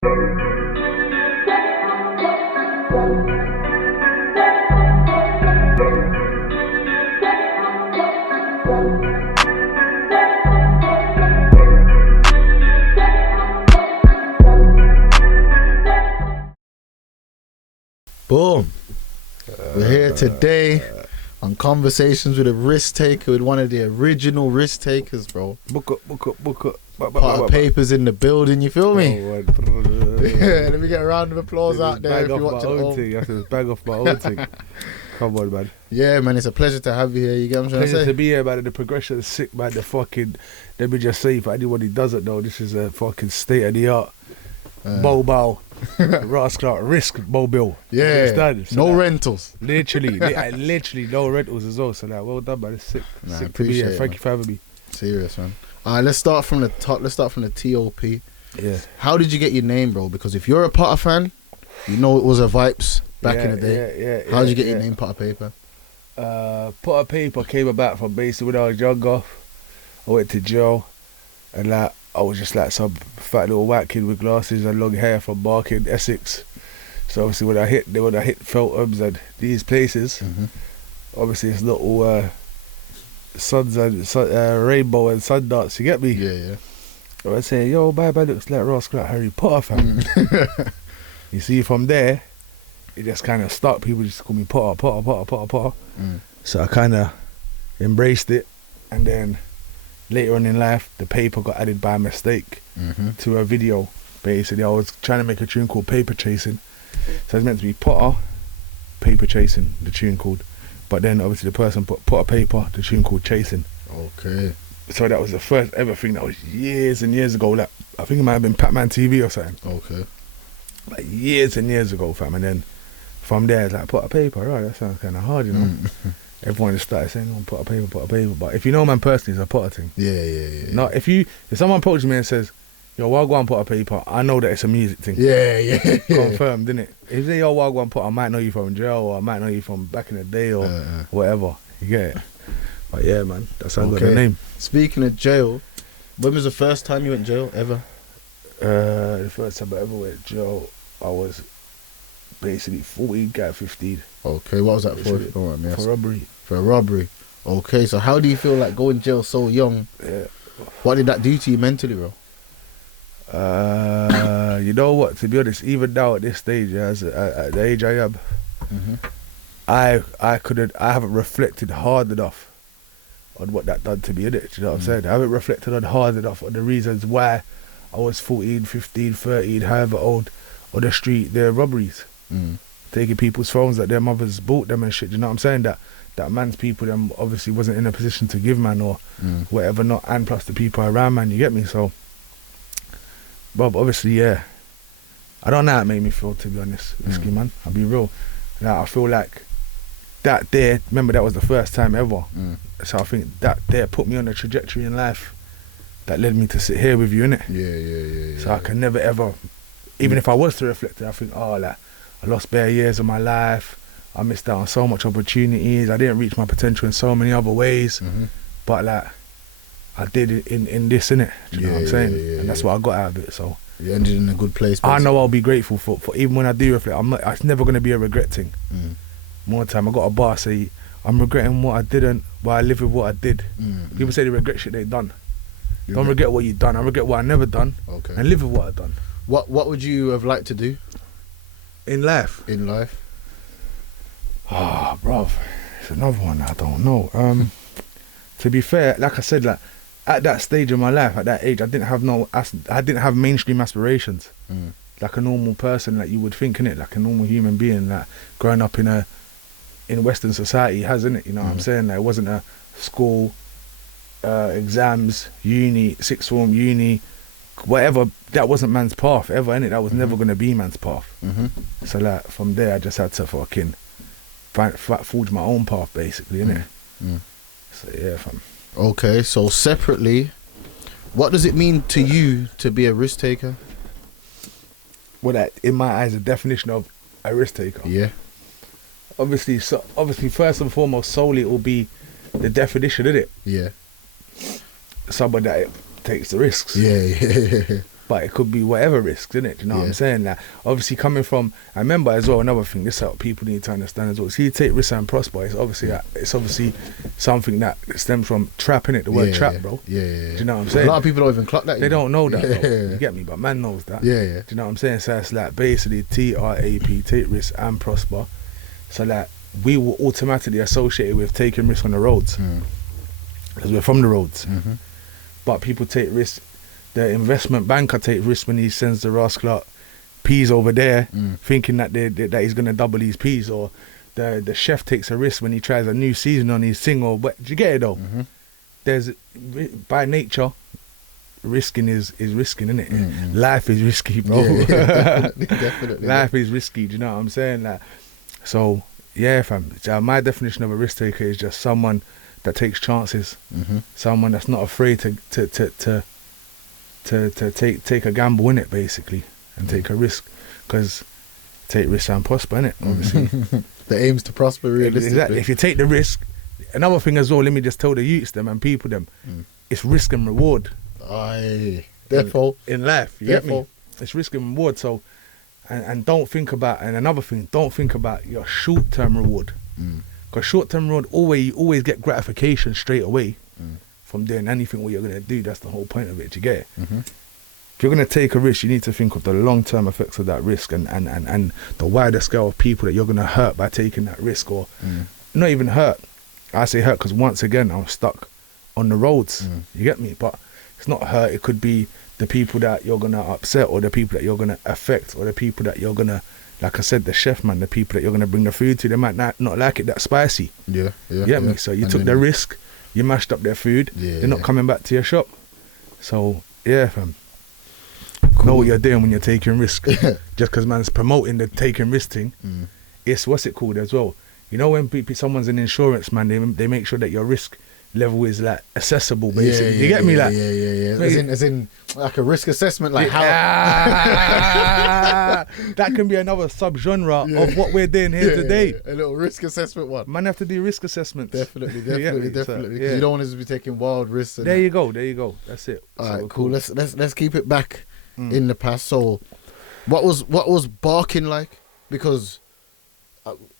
Boom. We're here today on Conversations with a Risk Taker, with one of the original risk takers, bro. Book up. Part of Papers in the building, you feel me? Yeah, let me get a round of applause out there if you're watching at home. I have to bag off my own thing. Come on, man. Yeah, man, it's a pleasure to have you here. You get what I'm trying to say? Pleasure to be here, man. The progression is sick, man. The fucking, let me just say, for anyone who doesn't know, this is a fucking state-of-the-art mobile Rascal risk mobile. Yeah, so no rentals. Literally no rentals as well. So well done, man. It's sick. Nah, sick to be here. it, Thank you for having me. Serious, man. Alright, let's start from the top. Let's start from the TOP. Yeah. How did you get your name, bro? Because if you're a Potter fan, you know it was a Vibes back in the day. How did you get your name, Potter Payper? Potter Payper came about from basically when I was younger. I went to jail, and like I was just like some fat little white kid with glasses and long hair from Barking, Essex. So obviously when I hit Felthams and these places, obviously it's not all suns and rainbow and sun dance. You get me? Yeah. So I say, yo, bye looks like Rascal Harry Potter, fam. You see, from there, it just kind of stuck. People just call me Potter. So I kind of embraced it, and then later on in life, the paper got added by mistake to a video. Basically, I was trying to make a tune called Paper Chasing. So it's meant to be Potter, Paper Chasing, the tune called. But then obviously the person put Potter Paper, the tune called Chasing. Okay. So that was the first ever thing that was years and years ago. Like, I think it might have been Pac-Man TV or something. Okay. Like years and years ago, fam. And then from there, it's like Potter Paper. Right, that sounds kind of hard, you know. Everyone just started saying, "Oh, Potter Paper." But if you know man personally, it's a Potter thing. Yeah. No, if someone approaches me and says, "Yo, Wagwan Potter Paper," I know that it's a music thing. Yeah. Confirmed, innit? If they yo Wagwan Potter, I might know you from jail, or I might know you from back in the day, or whatever. You get it? But yeah, man, that's how I got the name. Speaking of jail, when was the first time you went jail ever? The first time I ever went jail, I was basically 14, got 15. Okay, what was that for? For robbery. For a robbery. Okay, so how do you feel like going jail so young? Yeah. What did that do to you mentally, bro? You know what? To be honest, even now at this stage, at the age I am, I haven't reflected hard enough on what that done to me, innit? Do you know what I'm saying? I haven't reflected on hard enough on the reasons why I was 14, 15, 13, however old, on the street, there robberies. Taking people's phones that their mothers bought them and shit. Do you know what I'm saying? That man's people them obviously wasn't in a position to give, man, or whatever not, and plus the people around, man, you get me? So, Bob, obviously, yeah, I don't know how it made me feel, to be honest, risky, man. I'll be real. Now, I feel like that there, remember that was the first time ever. So I think that there put me on a trajectory in life that led me to sit here with you, innit? Yeah. So I can never ever, even if I was to reflect it, I think, oh, like, I lost bare years of my life. I missed out on so much opportunities. I didn't reach my potential in so many other ways. But like, I did it in this, innit? Do you know what I'm saying? And that's what I got out of it. So you ended in a good place. Basically. I know I'll be grateful for even when I do reflect. It's never gonna be a regret thing. More time, I got a bar say, I'm regretting what I didn't, but I live with what I did. People say they regret shit they done. Don't regret what you done. I regret what I never done. Okay. And live with what I done. What would you have liked to do? In life? Bruv, it's another one I don't know. To be fair, like I said, like at that stage of my life, at that age, I didn't have mainstream aspirations. Like a normal person, like you would think, innit? Like a normal human being, like growing up in Western society has, innit? You know what I'm saying? Like it wasn't a school, exams, uni, sixth form, uni, whatever. That wasn't man's path ever, innit? That was never gonna be man's path. So like from there, I just had to fucking forge my own path, basically, innit? So yeah, fam. Okay, so separately, what does it mean to you to be a risk taker? Well, that in my eyes, the definition of a risk taker. Yeah. Obviously, first and foremost, solely it will be the definition, innit? Yeah. Someone that takes the risks. Yeah. But it could be whatever risks, innit? Do you know what I'm saying? Like, obviously coming from, I remember as well, another thing, this is what people need to understand as well. See, you take risks and prosper, it's obviously something that stems from trap, innit? The word trap, bro. Yeah. Do you know what I'm saying? A lot of people don't even clock that. They don't know that, bro. You get me? But man knows that. Yeah. Do you know what I'm saying? So it's like basically TRAP, take risks and prosper. So like, we will automatically associate it with taking risks on the roads. Because we're from the roads. But people take risks. The investment banker takes risks when he sends the rascal peas over there, thinking that that he's gonna double his peas. Or the chef takes a risk when he tries a new season on his thing. Or but do you get it though? There's, by nature, risking is risking, isn't it? Life is risky, bro. Yeah, definitely. Life is risky. Do you know what I'm saying? Like, so yeah, fam. My definition of a risk taker is just someone that takes chances, someone that's not afraid to take a gamble in it, basically, and take a risk, because take risks and prosper, innit? Obviously, the aim's to prosper realistically. Exactly. If you take the risk, another thing as well. Let me just tell the youths them and people them, it's risk and reward. Aye, therefore in life, you get me? It's risk and reward. So, and don't think about, and another thing, don't think about your short-term reward, because short-term reward you always get gratification straight away. From doing anything what you're going to do. That's the whole point of it. You get it? If you're going to take a risk, you need to think of the long-term effects of that risk and the wider scale of people that you're going to hurt by taking that risk, or not even hurt. I say hurt because once again I'm stuck on the roads. You get me? But it's not hurt. It could be the people that you're going to upset, or the people that you're going to affect, or the people that you're going to, like I said, the chef man, the people that you're going to bring the food to, they might not like it that spicy. You get me? So you took the risk. You mashed up their food. They're not coming back to your shop. So yeah, fam. Know what you're doing when you're taking risk. Just because man's promoting the taking risk thing, it's what's it called as well. You know, when someone's an insurance man, they make sure that your risk level is like accessible, basically. You get me? Like, As in like a risk assessment, like how that can be another sub-genre of what we're doing here today. A little risk assessment one. Man have to do risk assessments. Definitely. Because you don't want to be taking wild risks. There you go. That's it. Alright, cool. Let's keep it back in the past. So what was barking like? Because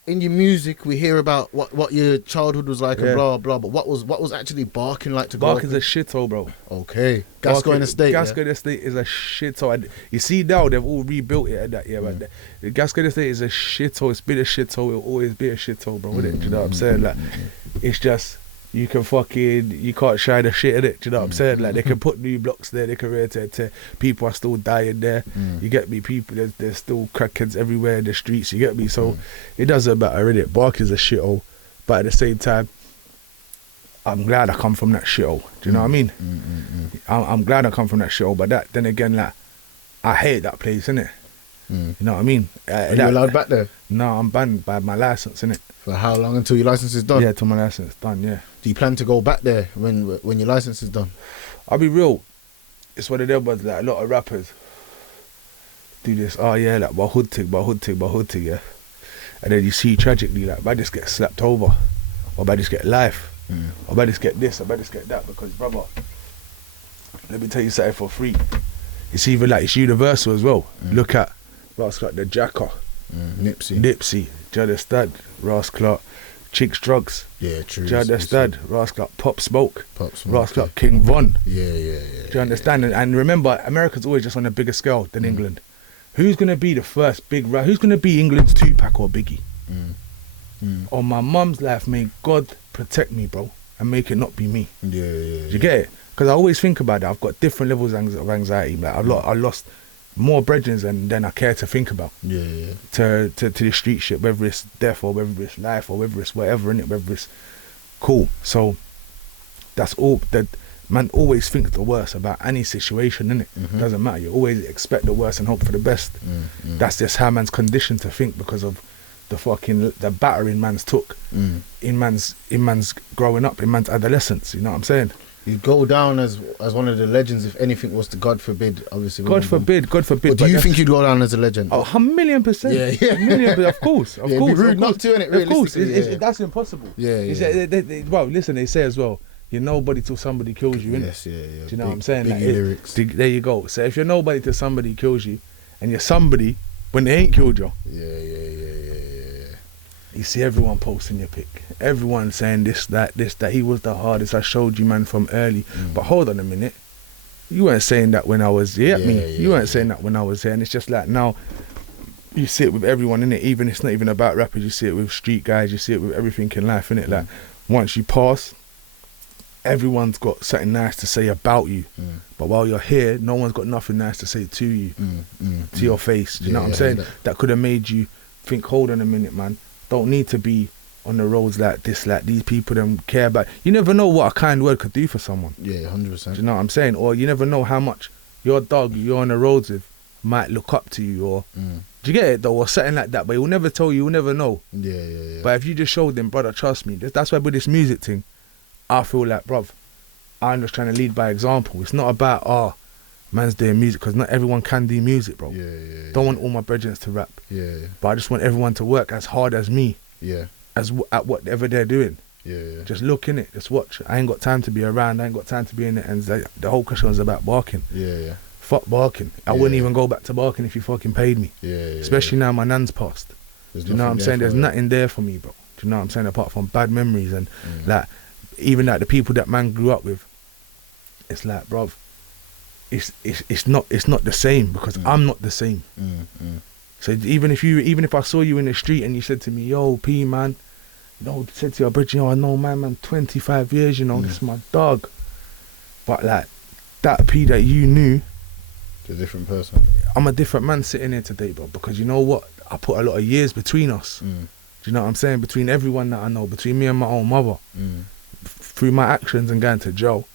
in your music, we hear about what your childhood was like and blah blah. But what was actually barking like to go? Barking's a shithole, bro. Okay, Gascoigne Estate. Gascoigne Estate is a shithole. You see now they've all rebuilt it at that, but the Gascoigne Estate is a shithole. It's been a shithole. It'll always be a shithole, bro. Do you know what I'm saying? Like, it's just you can't shine the shit in it. Do you know what I'm saying? Like, they can put new blocks there. They can rate people are still dying there. You get me? People, there's still crackheads everywhere in the streets. You get me? So it doesn't matter, innit? Barking's a shithole, but at the same time, I'm glad I come from that shithole. Do you know what I mean? I'm glad I come from that shithole, but then again, like, I hate that place, innit? You know what I mean? Are you allowed back there? No, I'm banned by my license, innit? For how long? Until your license is done? Yeah, till my license is done, yeah. Do you plan to go back there when your license is done? I'll be real. It's one of them, but like a lot of rappers do this. Oh yeah, like my hood thing, yeah. And then you see tragically, like, I just get slapped over, or I just get life, or I just get this, or I just get that. Because brother, let me tell you something for free. It's even like it's universal as well. Look at Rascal the Jacker, Nipsey, do you understand? Rascal Chicks Drugs. Yeah, true. Do you understand? Rascal Pop Smoke. Rascal King Von. Yeah. Do you understand? And remember, America's always just on a bigger scale than England. Who's gonna be the first big rap? Who's gonna be England's Tupac or Biggie? On my mum's life, may God protect me, bro, and make it not be me. Do you get it? Because I always think about it. I've got different levels of anxiety. Like, I lost more brethren than I care to think about. To the street shit, whether it's death or whether it's life or whether it's whatever, innit, whether it's cool. So that's all. That man always thinks the worst about any situation, innit? Doesn't matter. You always expect the worst and hope for the best. That's just how man's conditioned to think because of the battering man's took in man's growing up, in man's adolescence. You know what I'm saying? You go down as one of the legends if anything was to, God forbid, obviously. God forbid. But do you think you'd go down as a legend? Oh, 1,000,000%. Yeah. 1,000,000%. Of course. It'd be rude not to, innit? Of course. That's impossible. Yeah. Well, listen, they say as well, you're nobody till somebody kills you, innit? Yes, yeah. Do you know what I'm saying? Biggie lyrics. There you go. So if you're nobody till somebody kills you, and you're somebody when they ain't killed you. Yeah. You see everyone posting your pic. Everyone saying this, that. He was the hardest. I showed you, man, from early. But hold on a minute. You weren't saying that when I was here. You weren't saying that when I was here. And it's just like now, you see it with everyone, innit? Even it's not even about rappers. You see it with street guys. You see it with everything in life, innit? Like once you pass, everyone's got something nice to say about you. But while you're here, no one's got nothing nice to say to you, to your face. Do you know what I'm saying? That could have made you think, hold on a minute, man. Don't need to be on the roads like this, like these people don't care about. You never know what a kind word could do for someone. Yeah, 100%. Do you know what I'm saying? Or you never know how much your dog you're on the roads with might look up to you, or do you get it though, or something like that. But he will never tell you, will never know. Yeah. But if you just show them, brother, trust me. That's why with this music thing, I feel like, bruv, I'm just trying to lead by example. It's not about man's doing music, because not everyone can do music, bro. Don't want all my brethren to rap. But I just want everyone to work as hard as me. At whatever they're doing. Just look in it, just watch. I ain't got time to be around, I ain't got time to be in it. And the whole question was about barking. Fuck barking. I wouldn't even go back to barking if you fucking paid me. Especially now my nan's passed. Do you know what I'm saying? There's nothing there for me, bro. Do you know what I'm saying? Apart from bad memories and like, even like the people that man grew up with, it's like, bruv, it's not the same, because I'm not the same. So even if I saw you in the street and you said to me, yo, P, man, said to your brother, I know man, 25 years, this is my dog. But like, that P that you knew, it's a different person. I'm a different man sitting here today, bro, because you know what? I put a lot of years between us. Do you know what I'm saying? Between everyone that I know, between me and my own mother. Through my actions and going to jail,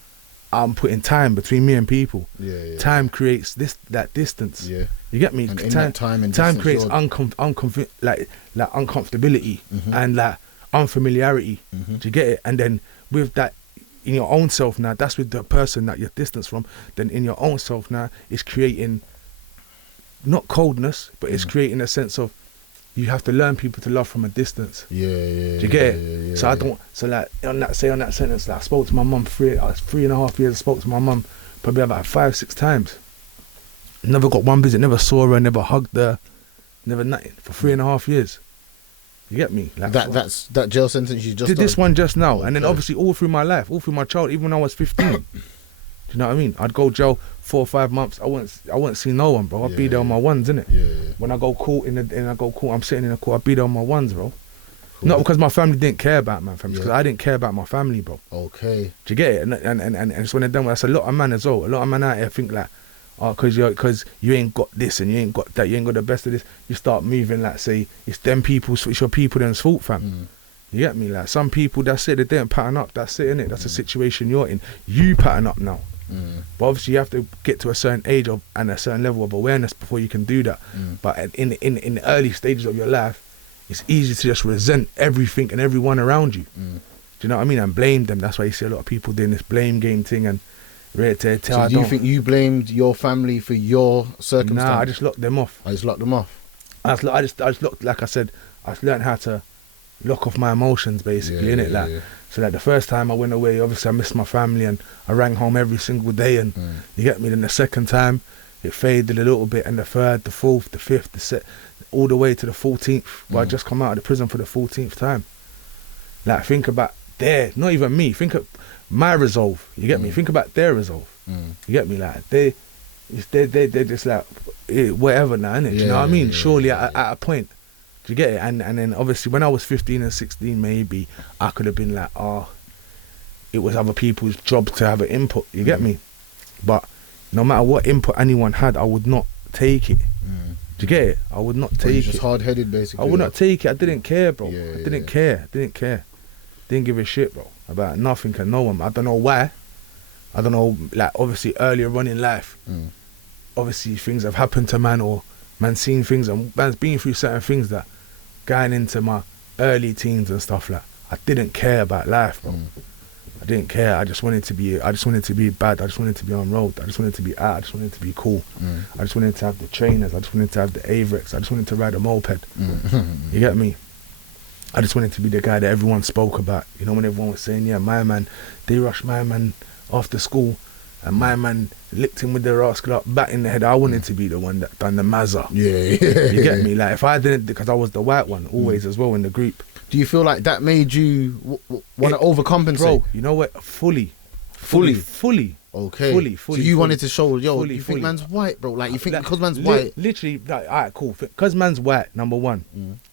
I'm putting time between me and people. Time creates that distance. You get me? And time creates uncomfortability and like unfamiliarity. Do you get it? And then with that, in your own self now, that's with the person that you're distanced from. Then in your own self now, it's creating not coldness, but it's creating a sense of, you have to learn people to love from a distance. Do you get it? So I don't. So like on that sentence, like I spoke to my mum 3.5 years. I spoke to my mum probably about 5-6 times. Never got one visit. Never saw her. Never hugged her. Never nothing for 3.5 years. You get me? Like that's that jail sentence you just did done? This one just now, and then obviously all through my life, all through my childhood, even when I was 15. Do you know what I mean? I'd go jail 4 or 5 months. I wouldn't see no one, bro. I'd be there on my ones, innit? When I go court I'm sitting in the court, I'd be there on my ones, bro. Cool. Not because my family didn't care about my family, because I didn't care about my family, bro. Do you get it? And it's when they're done with, that's a lot of man as well. A lot of man out here think like, because you ain't got this and you ain't got that, you ain't got the best of this. You start moving like, say, it's your people them's fault, fam. You get me? Like, some people, that's it, they didn't pattern up, that's it, innit? That's the situation you're in. You pattern up now. But obviously you have to get to a certain age and a certain level of awareness before you can do that. But in the early stages of your life, it's easy to just resent everything and everyone around you. Do you know what I mean? And blame them. That's why you see a lot of people doing this blame game thing and So do you think you blamed your family for your circumstance? Nah, I just locked them off. I just locked them off. I just locked, like I said, I just learned how to lock off my emotions, basically, innit? So like the first time I went away, obviously I missed my family and I rang home every single day, and you get me. Then the second time it faded a little bit, and the third, the fourth, the fifth, all the way to the 14th. But I just come out of the prison for the 14th time. Like, think about not even me, think of my resolve, you get me? Think about their resolve, you get me? Like they're just like whatever now, innit? You know what I mean? Surely at a point, do you get it? And then obviously when I was 15 and 16, maybe I could have been like, it was other people's job to have an input, you get me? But no matter what input anyone had, I would not take it. Do you get it? I would not take it. Just hard-headed, basically. I would not take it. I didn't care, bro. I didn't care. Didn't give a shit, bro, about nothing and no one. I don't know why. I don't know, like, obviously earlier on in life, obviously things have happened to man, or man seen things, and man's been through certain things that going into my early teens and stuff, like, I didn't care about life, bro. I didn't care. I just wanted to be bad. I just wanted to be on road. I just wanted to be out. I just wanted to be cool. I just wanted to have the trainers. I just wanted to have the Avrix. I just wanted to ride a moped. You get me? I just wanted to be the guy that everyone spoke about. You know, when everyone was saying, yeah, my man, they rushed my man after school, and my man licked him with the rascal up back in the head. I wanted to be the one that done the mazza. Yeah. You get me? Like, if I didn't, because I was the white one always as well in the group. Do you feel like that made you want to overcompensate? Bro, you know what? Fully. Okay. So you wanted to show, yo, fully, you think fully. man's white, bro? Like, you think because man's white? Literally, like, all right, cool. Because man's white, number one.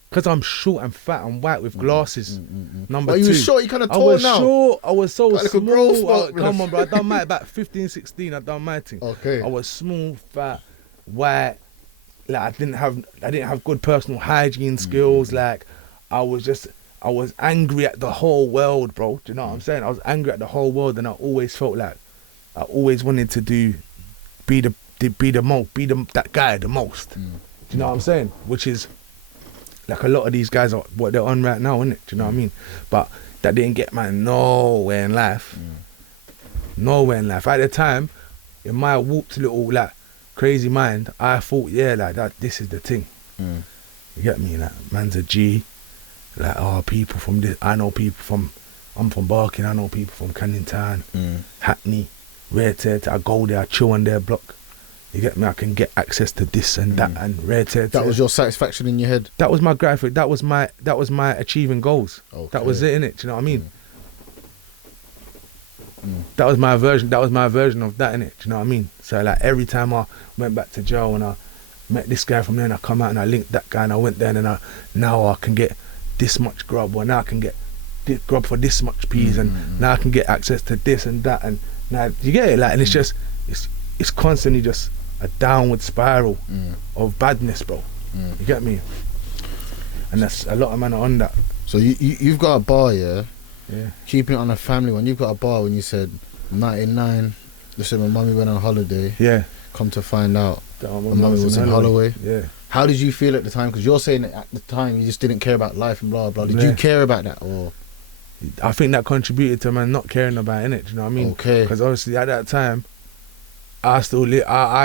Because I'm short and fat and white with glasses. Number two. You were short, you kind of I tall was now. short, I was so like a growth small. spurt, Come on, bro. I done my, about 15, 16, I done my thing. Okay. I was small, fat, white. Like, I didn't have good personal hygiene skills. Like, I was angry at the whole world, bro. Do you know what I'm saying? I was angry at the whole world, and I always felt like I always wanted to be that guy the most. Do you know what I'm saying? Which is like a lot of these guys are what they're on right now, innit? Do you know what I mean? But that didn't get man nowhere in life. Nowhere in life. At the time, in my warped little like crazy mind, I thought, yeah, like that. This is the thing. You get me? Like, man's a G. Like, oh, people from this. I know people from. I'm from Barking. I know people from Canning Town, Hackney, Rare Ted. I go there, I chill on their block. You get me? I can get access to this and that and Rare Ted. That was your satisfaction in your head. That was my graphic. That was my achieving goals. Okay. That was it, innit? Do you know what I mean? That was my version. That was my version of that, innit? Do you know what I mean? So like every time I went back to jail and I met this guy from there, and I come out and I linked that guy and I went there and now I can get this much grub, or now I can get this grub for this much peas, and now I can get access to this and that, and now you get it, like, and it's just it's constantly just a downward spiral of badness, bro. You get me? And that's a lot of men are on that. So you've got a bar, yeah? Yeah. Keeping it on a family one. You've got a bar when you said 99. You said my mummy went on holiday. Yeah. Come to find out, My my mummy was in Holloway. Yeah. How did you feel at the time? Because you're saying that at the time you just didn't care about life and blah blah. Did you care about that, or? I think that contributed to man not caring about it, innit? Do you know what I mean? Okay. Because obviously at that time, I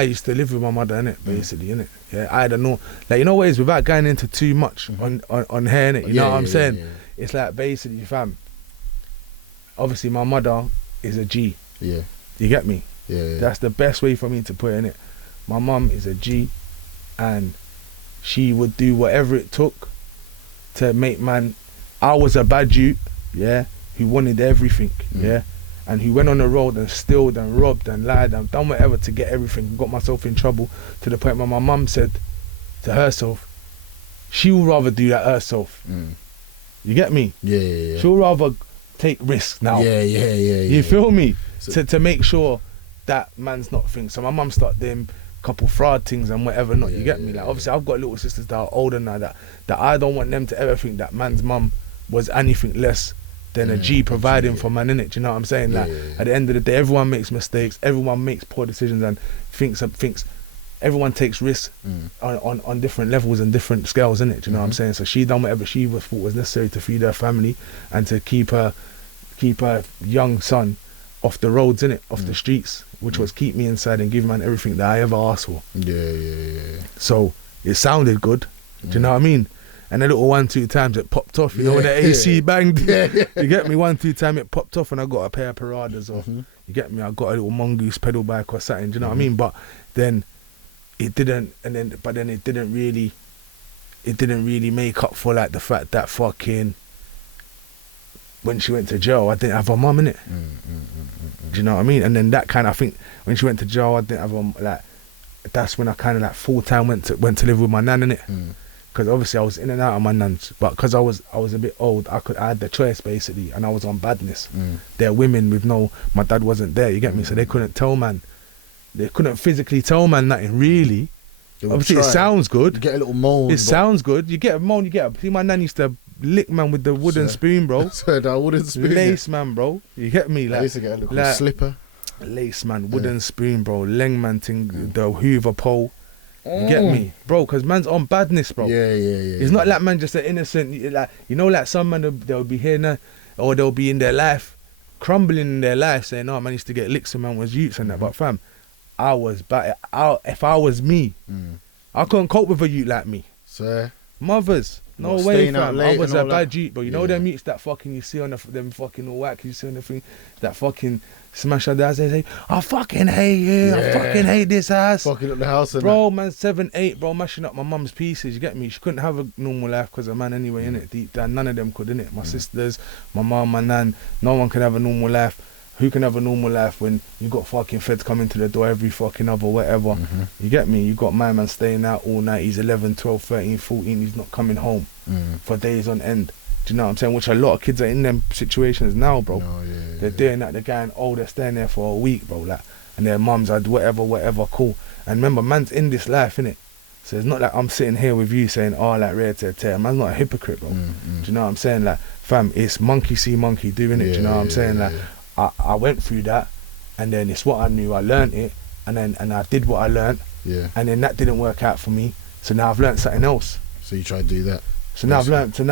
used to live with my mother, innit? Basically, innit? Yeah. I don't know. Like, you know what it is, without going into too much on here, innit? You know what I'm saying? Yeah. It's like basically, fam. Obviously, my mother is a G. Yeah. You get me? Yeah. That's the best way for me to put it, innit? My mum is a G, and she would do whatever it took to make man. I was a bad youth, yeah, who wanted everything, yeah, and who went on the road and stilled and robbed and lied and done whatever to get everything, got myself in trouble to the point where my mum said to herself, she would rather do that herself. You get me? Yeah. She'll rather take risks now. Yeah. You feel me? So, to make sure that man's not thinking. So my mum started doing couple fraud things and whatever not. You get me? Like, obviously I've got little sisters that are older now that I don't want them to ever think that man's mum was anything less than a G providing for man, innit? Do you know what I'm saying? Like, at the end of the day, everyone makes mistakes, everyone makes poor decisions and thinks everyone takes risks on different levels and different scales, innit? Do you know what I'm saying? So she done whatever she thought was necessary to feed her family and to keep her young son off the roads, innit? Off the streets, which was keep me inside and give man everything that I ever asked for. Yeah. So it sounded good. Do you know what I mean? And a little 1-2 times it popped off. You know when the AC banged. You get me? 1-2 time it popped off, and I got a pair of Paradas, or you get me? I got a little mongoose pedal bike or something. Do you know what I mean? But then it didn't, but then it didn't really make up for like the fact that fucking when she went to jail, I didn't have her mum in it. Do you know what I mean? And then that kind of, I think when she went to jail, I didn't have her, like, that's when I kind of like full time went to live with my nan in it. Because obviously I was in and out of my nan's, but because I was a bit old, I had the choice basically, and I was on badness. They're women with my dad wasn't there. You get me? So they couldn't tell man. They couldn't physically tell man nothing really. Obviously, it sounds good. You get a little moan. It sounds good. You get a moan. See, my nan used to lick man with the wooden spoon, bro. That wooden spoon. Lace man, bro. You get me? Like, I used to get a little slipper. Lace man, wooden spoon, bro. Leng man thing, the Hoover pole. You get me, bro? Because man's on badness, bro. Yeah. It's not like man just an innocent. Like, you know, like some man they'll be here now, or they'll be in their life, crumbling in their life, saying, "Oh, man used to get licks and man was youths and that." But fam, I was bad. If I was me, I couldn't cope with a youth like me. So mothers, No What, way, staying out fam. late I was and a all bad that? G, but you know Yeah. them mutes that fucking you see on them fucking all whack, you see on the thing, that fucking smash out there, they say, I fucking hate you, I Yeah. fucking hate this ass. Fucking up the house and Bro, man, 7, 8, bro, mashing up my mum's pieces, you get me? She couldn't have a normal life because of man anyway, innit? Deep down, none of them could, innit? My sisters, my mum, my nan, no one can have a normal life. Who can have a normal life when you got fucking feds coming to the door every fucking other whatever? You get me? You got my man staying out all night, he's 11, 12, 13, 14, he's not coming home for days on end. Do you know what I'm saying? Which a lot of kids are in them situations now, bro. No, They're doing that, they're going, oh, they're staying there for a week, bro, like, and their mums are whatever, cool. And remember, man's in this life, innit? So it's not like I'm sitting here with you saying, oh, like, rare tear. Man's not a hypocrite, bro. Do you know what I'm saying? Like, fam, it's monkey see, monkey do, innit? Do you know what I'm saying? Like, I went through that, and then it's what I knew, I learnt it, and I did what I learnt, and then that didn't work out for me, so now I've learnt something else. So you try to do that. So now I've learnt to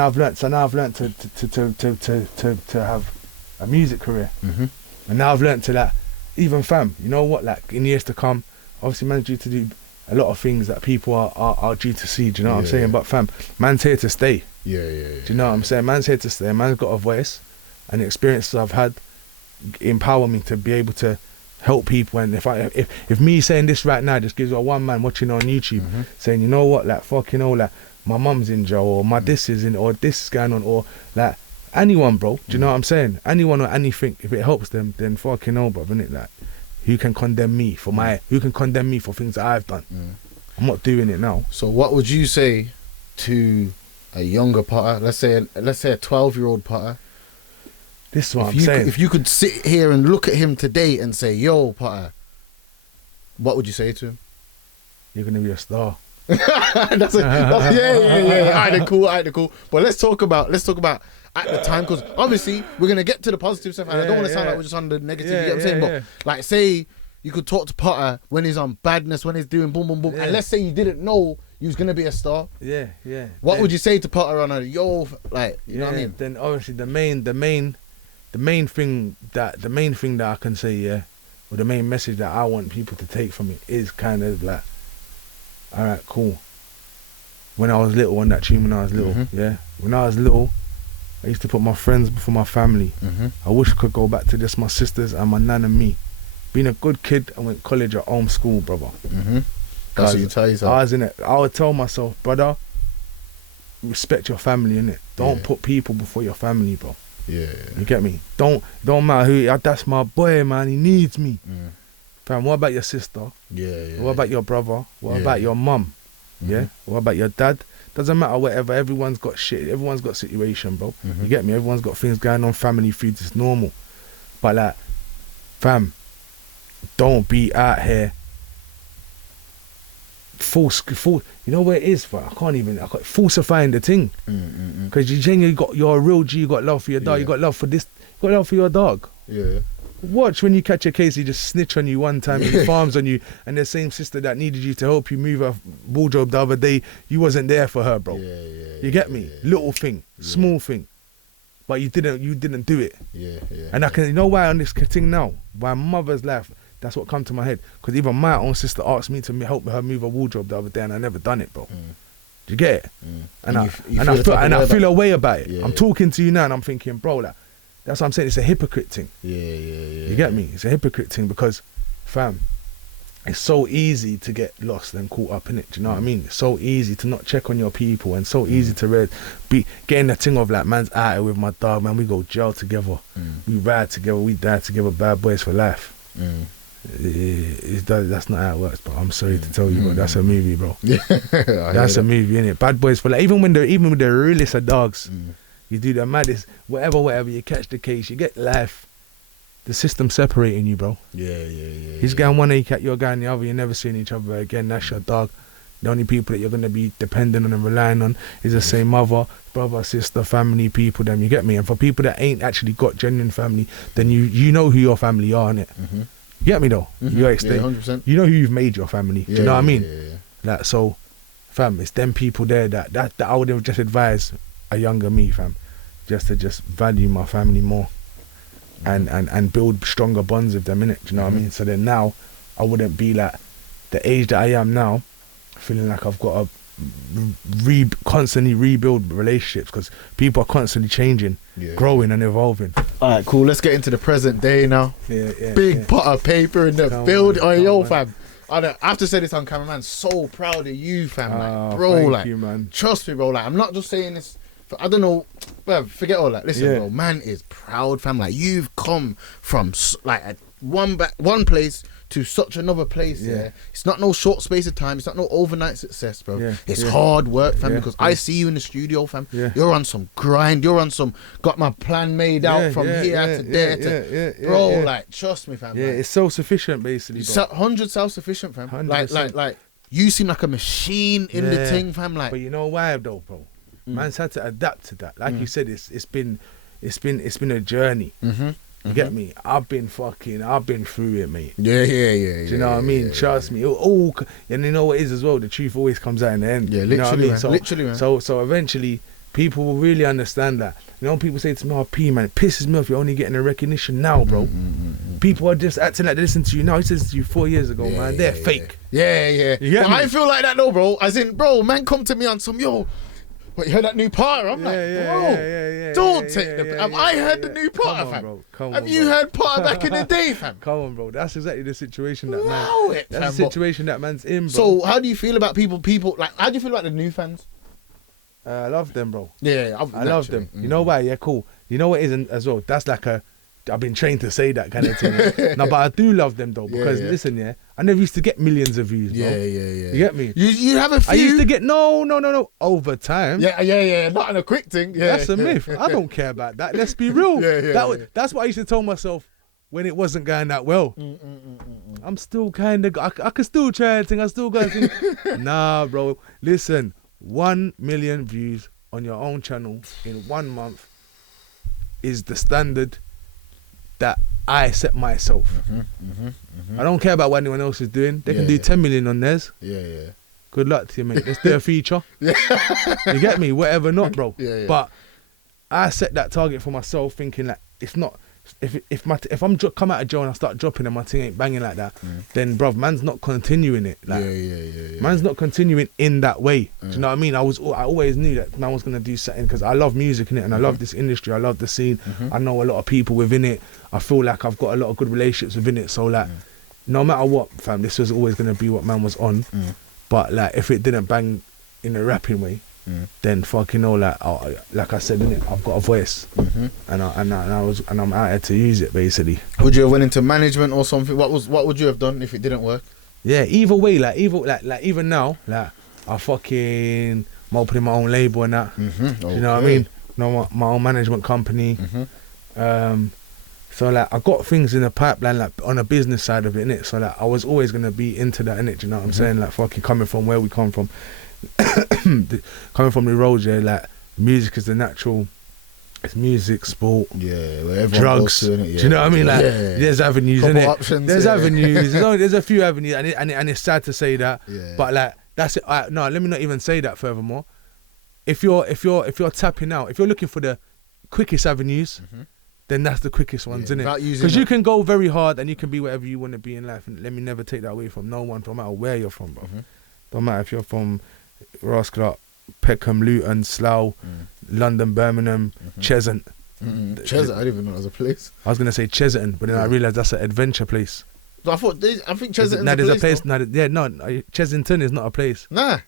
have a music career. And now I've learnt to, like, even fam, you know what, like, in years to come, obviously man's due to do a lot of things that people are due to see, do you know what I'm saying? But fam, man's here to stay. Do you know what I'm saying? Man's here to stay, man's got a voice, and the experiences I've had empower me to be able to help people. And if me saying this right now just gives a one man watching on YouTube saying, you know what, like, fucking hell, like, my mum's in jail, or my this is in, or this is going on, or like anyone, bro, do you know what I'm saying? Anyone or anything, if it helps them, then fucking hell, bro, innit? Like, who can condemn me for who can condemn me for things that I've done? I'm not doing it now. So what would you say to a younger putter, let's say a 12-year-old putter? This is what I'm saying. If you could sit here and look at him today and say, yo, putter, what would you say to him? You're gonna be a star. Yeah. Alright, cool. But let's talk about at the time, because obviously we're gonna get to the positive stuff, and I don't want to sound like we're just on the negative. You get what I'm saying? But like, say you could talk to Potter when he's on badness, when he's doing boom, boom, boom, and let's say you didn't know you was gonna be a star. What would you say to Potter on a yo, like, you know what I mean? Then obviously the main thing that I can say, or the main message that I want people to take from it is kind of like, all right, cool. When I was little, on that tune, when I was little, when I was little, I used to put my friends before my family. I wish I could go back to just my sisters and my nan and me. Being a good kid, I went college at home school, brother. That's what you tell yourself. I was in it. I would tell myself, brother, respect your family, innit? Don't put people before your family, bro. You get me? Don't matter who. That's my boy, man. He needs me. Fam, what about your sister? What about your brother? What about your mum? What about your dad? Doesn't matter, whatever. Everyone's got shit. Everyone's got situation, bro. You get me? Everyone's got things going on. Family feuds, it's normal. But like, fam, don't be out here you know where it is, bro? I can't falsifying the thing. Because you genuinely you're a real G. You got love for your dog. You got love for this. You got love for your dog. Watch when you catch a case, he just snitch on you one time, he farms on you, and the same sister that needed you to help you move her wardrobe the other day, you wasn't there for her, bro. You get me? Little thing, small thing, but you didn't do it. And I can, you know why on this thing now? Why mother's life? That's what come to my head. Because even my own sister asked me to help her move her wardrobe the other day, and I never done it, bro. Do you get it? And I feel a way about it. I'm talking to you now, and I'm thinking, bro, like, that's what I'm saying. It's a hypocrite thing. You get me? It's a hypocrite thing because, fam, it's so easy to get lost and caught up in it. Do you know what I mean? It's so easy to not check on your people, and so easy to be getting the thing of like, man's out here with my dog, man. We go jail together. We ride together. We die together. Bad boys for life. That's not how it works, bro. I'm sorry to tell you, but that's a movie, bro. That's a movie, innit? Bad boys for life. Even with the realest of dogs. You do the maddest, whatever, you catch the case, you get life. The system separating you, bro. He's going one acre, you're going the other, you're never seeing each other again. That's your dog. The only people that you're going to be dependent on and relying on is the same mother, brother, sister, family, people, them, you get me? And for people that ain't actually got genuine family, then you know who your family are, innit? You get me though? You 100%. You know who you've made your family. Do you know what I mean? Like, so, fam, it's them people there that I would have just advised a younger me, fam, just to value my family more and build stronger bonds with them, innit? Do you know what I mean? So then now I wouldn't be like the age that I am now, feeling like I've got to constantly rebuild relationships because people are constantly changing, growing and evolving. All right, cool. Let's get into the present day now. Big pot of paper in the field. Oh, yo, fam. I have to say this on camera, man. So proud of you, fam. Like, bro, thank like, you, man. Trust me, bro. Like, I'm not just saying this. I don't know. Well, forget all that. Listen, bro. Man is proud, fam. Like, you've come from like one place to such another place. Yeah. It's not no short space of time. It's not no overnight success, bro. It's hard work, fam. Because I see you in the studio, fam. You're on some grind. You're on some got my plan made out from here to there. Bro, like, trust me, fam. Yeah, like, it's self-sufficient, basically. 100 self-sufficient, fam. 100%. Like, you seem like a machine in the thing, fam. Like, but you know why, though, bro? Man's had to adapt to that. Like you said, it's been a journey. You get me? I've been through it, mate. Yeah. Do you know what I mean? Trust me. And you know what it is as well. The truth always comes out in the end. Yeah, literally, you know what I mean? man. So, literally, man. So eventually, people will really understand that. You know, when people say to me, "Oh, P, man, it pisses me off. You're only getting the recognition now, bro." People are just acting like they listen to you now. He says to you 4 years ago, man. They're fake. Yeah. You get me? I feel like that though, bro. As in, bro, man, come to me on some What, you heard that new Potter? I'm like, bro, don't take the... Have I heard the new Potter, fam? Have you heard Potter back in the day, fam? Come on, bro. That's exactly the situation that That's the situation that man's in, bro. So how do you feel about people, like, how do you feel about the new fans? I love them, bro. Yeah, I love them. You know why? Yeah, cool. You know what isn't as well? That's like I've been trained to say that kind of thing. No, but I do love them though because listen, I never used to get millions of views, bro. Yeah. You get me? You have a few. I used to get no over time. Yeah. Not in a quick thing. Yeah, that's a myth. I don't care about that. Let's be real. That's what I used to tell myself when it wasn't going that well. I'm still kind of. I can still try a thing. I still got a thing. Nah, bro. Listen, 1 million views on your own channel in 1 month is the standard that I set myself. I don't care about what anyone else is doing. They can do 10 million on theirs. Yeah. Good luck to you, mate. Let's do a feature. You get me? Whatever not, bro. But I set that target for myself thinking that it's not... If I'm come out of jail and I start dropping and my thing ain't banging like that, then bruv, man's not continuing it. Like, man's not continuing in that way. Do you know what I mean? I always knew that man was gonna do something because I love music in it and I love this industry. I love the scene. I know a lot of people within it. I feel like I've got a lot of good relationships within it. So like, no matter what, fam, this was always gonna be what man was on. But like, if it didn't bang in a rapping way, then fucking like I said, innit, I've got a voice, and I'm out here to use it basically. Would you have went into management or something? What would you have done if it didn't work? Yeah, either way, like even now, like I fucking I'm opening my own label and that. You know what I mean? My own management company. So like I got things in the pipeline, like on the business side of it, innit. So like I was always gonna be into that, innit. Do you know what I'm saying? Like fucking coming from where we come from. Coming from the roads, like music is the natural. It's music, sport, drugs. Do you know what I mean? Like there's avenues, innit? Options, there's avenues. There's a few avenues, and it's sad to say that. But like that's it. No, let me not even say that. Furthermore, if you're tapping out, if you're looking for the quickest avenues, then that's the quickest ones, innit? Because you can go very hard and you can be whatever you want to be in life. And let me never take that away from no one, no matter where you're from, bro. Don't matter if you're from Rascalot, Peckham, Luton, Slough, London, Birmingham, Cheshunt. Cheshunt, I didn't even know it was a place. I was gonna say Cheshunt, but then I realised that's an adventure place. I think Cheshunt is a place. Chesington is not a place. Nah.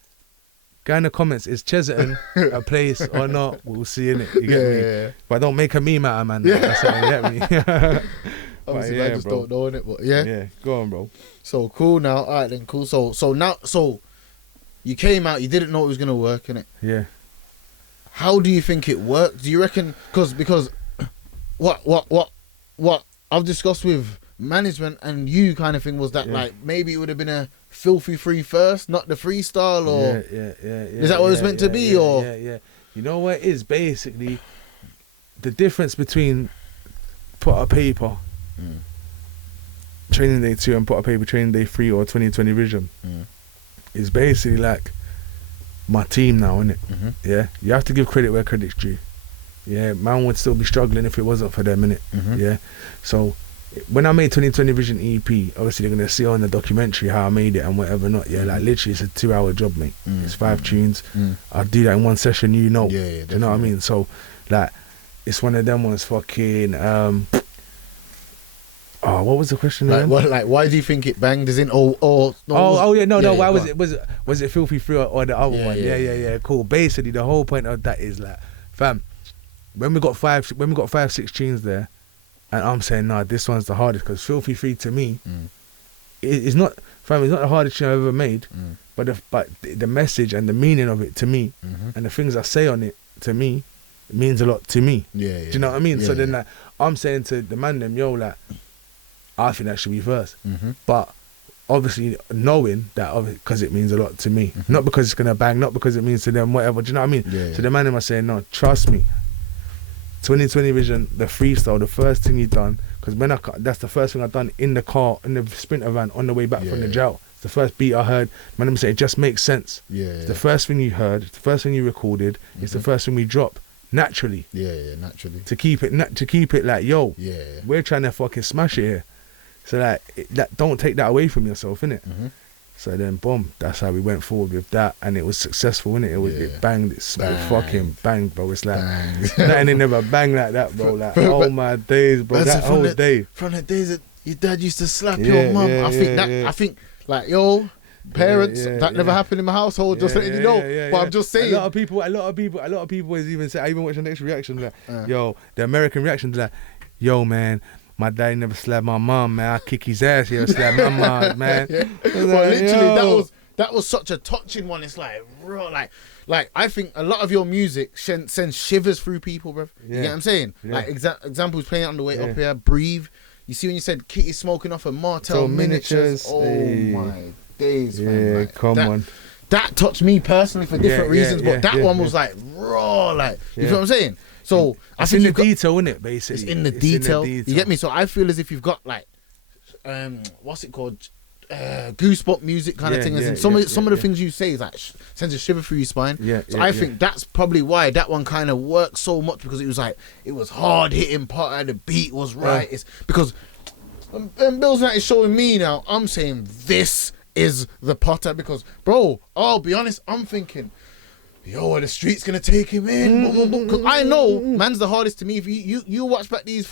Guy in the comments, is Cheshunt a place or not? We'll see, innit? You get me? Yeah. But don't make a meme out of man. That's what you get me. Obviously, I just don't know, innit? But yeah, go on, bro. So cool now. All right, then cool. So you came out. You didn't know it was gonna work, innit? Yeah. How do you think it worked? Do you reckon? Because what I've discussed with management and you kind of thing was that like maybe it would have been a filthy free first, not the freestyle, or is that what it was meant to be? Yeah. You know what it is basically the difference between Put a Paper Training Day 2 and Put a Paper Training Day 3 or 2020 Vision is basically like my team now, innit? Yeah, you have to give credit where credit's due. Yeah, man would still be struggling if it wasn't for them, innit? Yeah, so when I made 2020 Vision EP, obviously they're gonna see on the documentary how I made it and whatever not. Yeah, like literally it's a 2-hour job, mate. It's 5 tunes. I'll do that in one session, you know. Yeah, do you know what I mean? So like it's one of them ones fucking oh, what was the question? Like why do you think it banged? As in, no, why was it Filthy Free or the other one? Yeah, cool. Basically, the whole point of that is like, fam, when we got 5-6 tunes there, and I'm saying, nah, this one's the hardest because Filthy Free to me, it's not the hardest tune I've ever made, but the message and the meaning of it to me, and the things I say on it to me, it means a lot to me. Do you know what I mean? So then, like, I'm saying to the man them, yo, like, I think that should be first, but obviously knowing that because it means a lot to me, not because it's gonna bang, not because it means to them whatever. Do you know what I mean? So the man them are saying, no, trust me. 2020 Vision, the freestyle, the first thing you done, because that's the first thing I done in the car, in the Sprinter van on the way back from the jail. It's the first beat I heard. Man them say it just makes sense. It's the first thing you heard, it's the first thing you recorded, it's the first thing we drop. Naturally. Naturally. To keep it like, yo, we're trying to fucking smash it here. So that don't take that away from yourself, innit? So then, boom, that's how we went forward with that, and it was successful, innit? It banged, it fucking banged, bro. It's like nothing ain't never banged like that, bro. Like, oh my days, bro. That whole day. From the days that your dad used to slap your mum, I think, like, yo, parents, that never happened in my household. Just letting you know. But I'm just saying, a lot of people is even say. I even watched the next reaction, like, yo, the American reaction to that, yo, man. My dad never slapped my mom, man. I kick his ass. He never slapped my mom, man. Well, literally, that was such a touching one. It's like, bro, like I think a lot of your music sends shivers through people, bro. You get what I'm saying? Like examples playing it on the way up here. Breathe. You see when you said Kitty smoking off a Martell miniatures. Oh my days, man. Yeah, like, come on. That touched me personally for different reasons, but that one was like raw. Like, you know what I'm saying? So it's in the detail, innit? Basically, it's in the detail. You get me? So I feel as if you've got like, what's it called? Goosebump music kind of thing. Some of the things you say is like sends a shiver through your spine. So I think that's probably why that one kind of worked so much, because it was like, it was hard hitting, part of the beat was right. It's because Bill's not showing me now. I'm saying this is the Potter, because bro, I'll be honest, I'm thinking, yo, the street's gonna take him in. Because I know man's the hardest to me. If you watch back these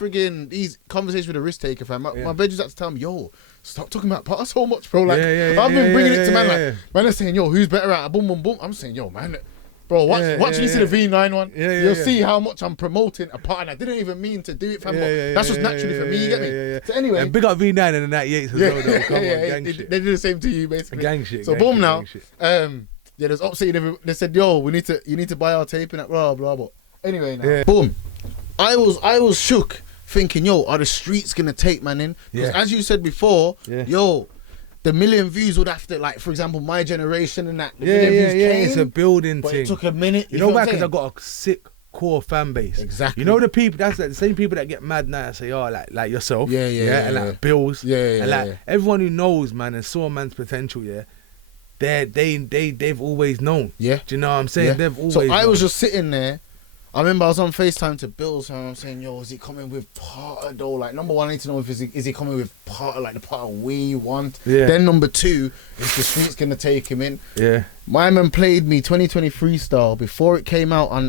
conversations with a risk taker, fam. My bedroom's had to tell me, yo, stop talking about Potter so much, bro. Like, I've been bringing it to man. Like, man is saying, yo, who's better at boom boom boom? I'm saying, yo, man, bro, watch me see the V9 one. You'll see how much I'm promoting a part, and I didn't even mean to do it, fam. That's just naturally for me. You get me? So anyway, and big up V9 and the 98s as well, though. Come on, gang shit. They do the same to you, basically. Gang shit. So boom now. Yeah, there's upset. They said, "Yo, you need to buy our tape and that blah blah blah." Anyway, now, boom. I was shook, thinking, "Yo, are the streets gonna take man in?" Because as you said before, yo, the million views would have to, like, for example, my generation and that. The million views came, it's a building thing. It took a minute. You know why? Because I got a sick core fan base. Exactly. You know the people. That's like the same people that get mad now and say, "Oh, like yourself." And like Bills. And like everyone who knows, man, and saw man's potential. They've always known. Do you know what I'm saying? They've always known. I was just sitting there. I remember I was on FaceTime to Bills, and I'm saying, yo, is he coming with Potter though? Like, number one, I need to know if is he coming with Potter, like the Potter we want. Then number two, is the streets gonna take him in? My man played me 2020 freestyle before it came out on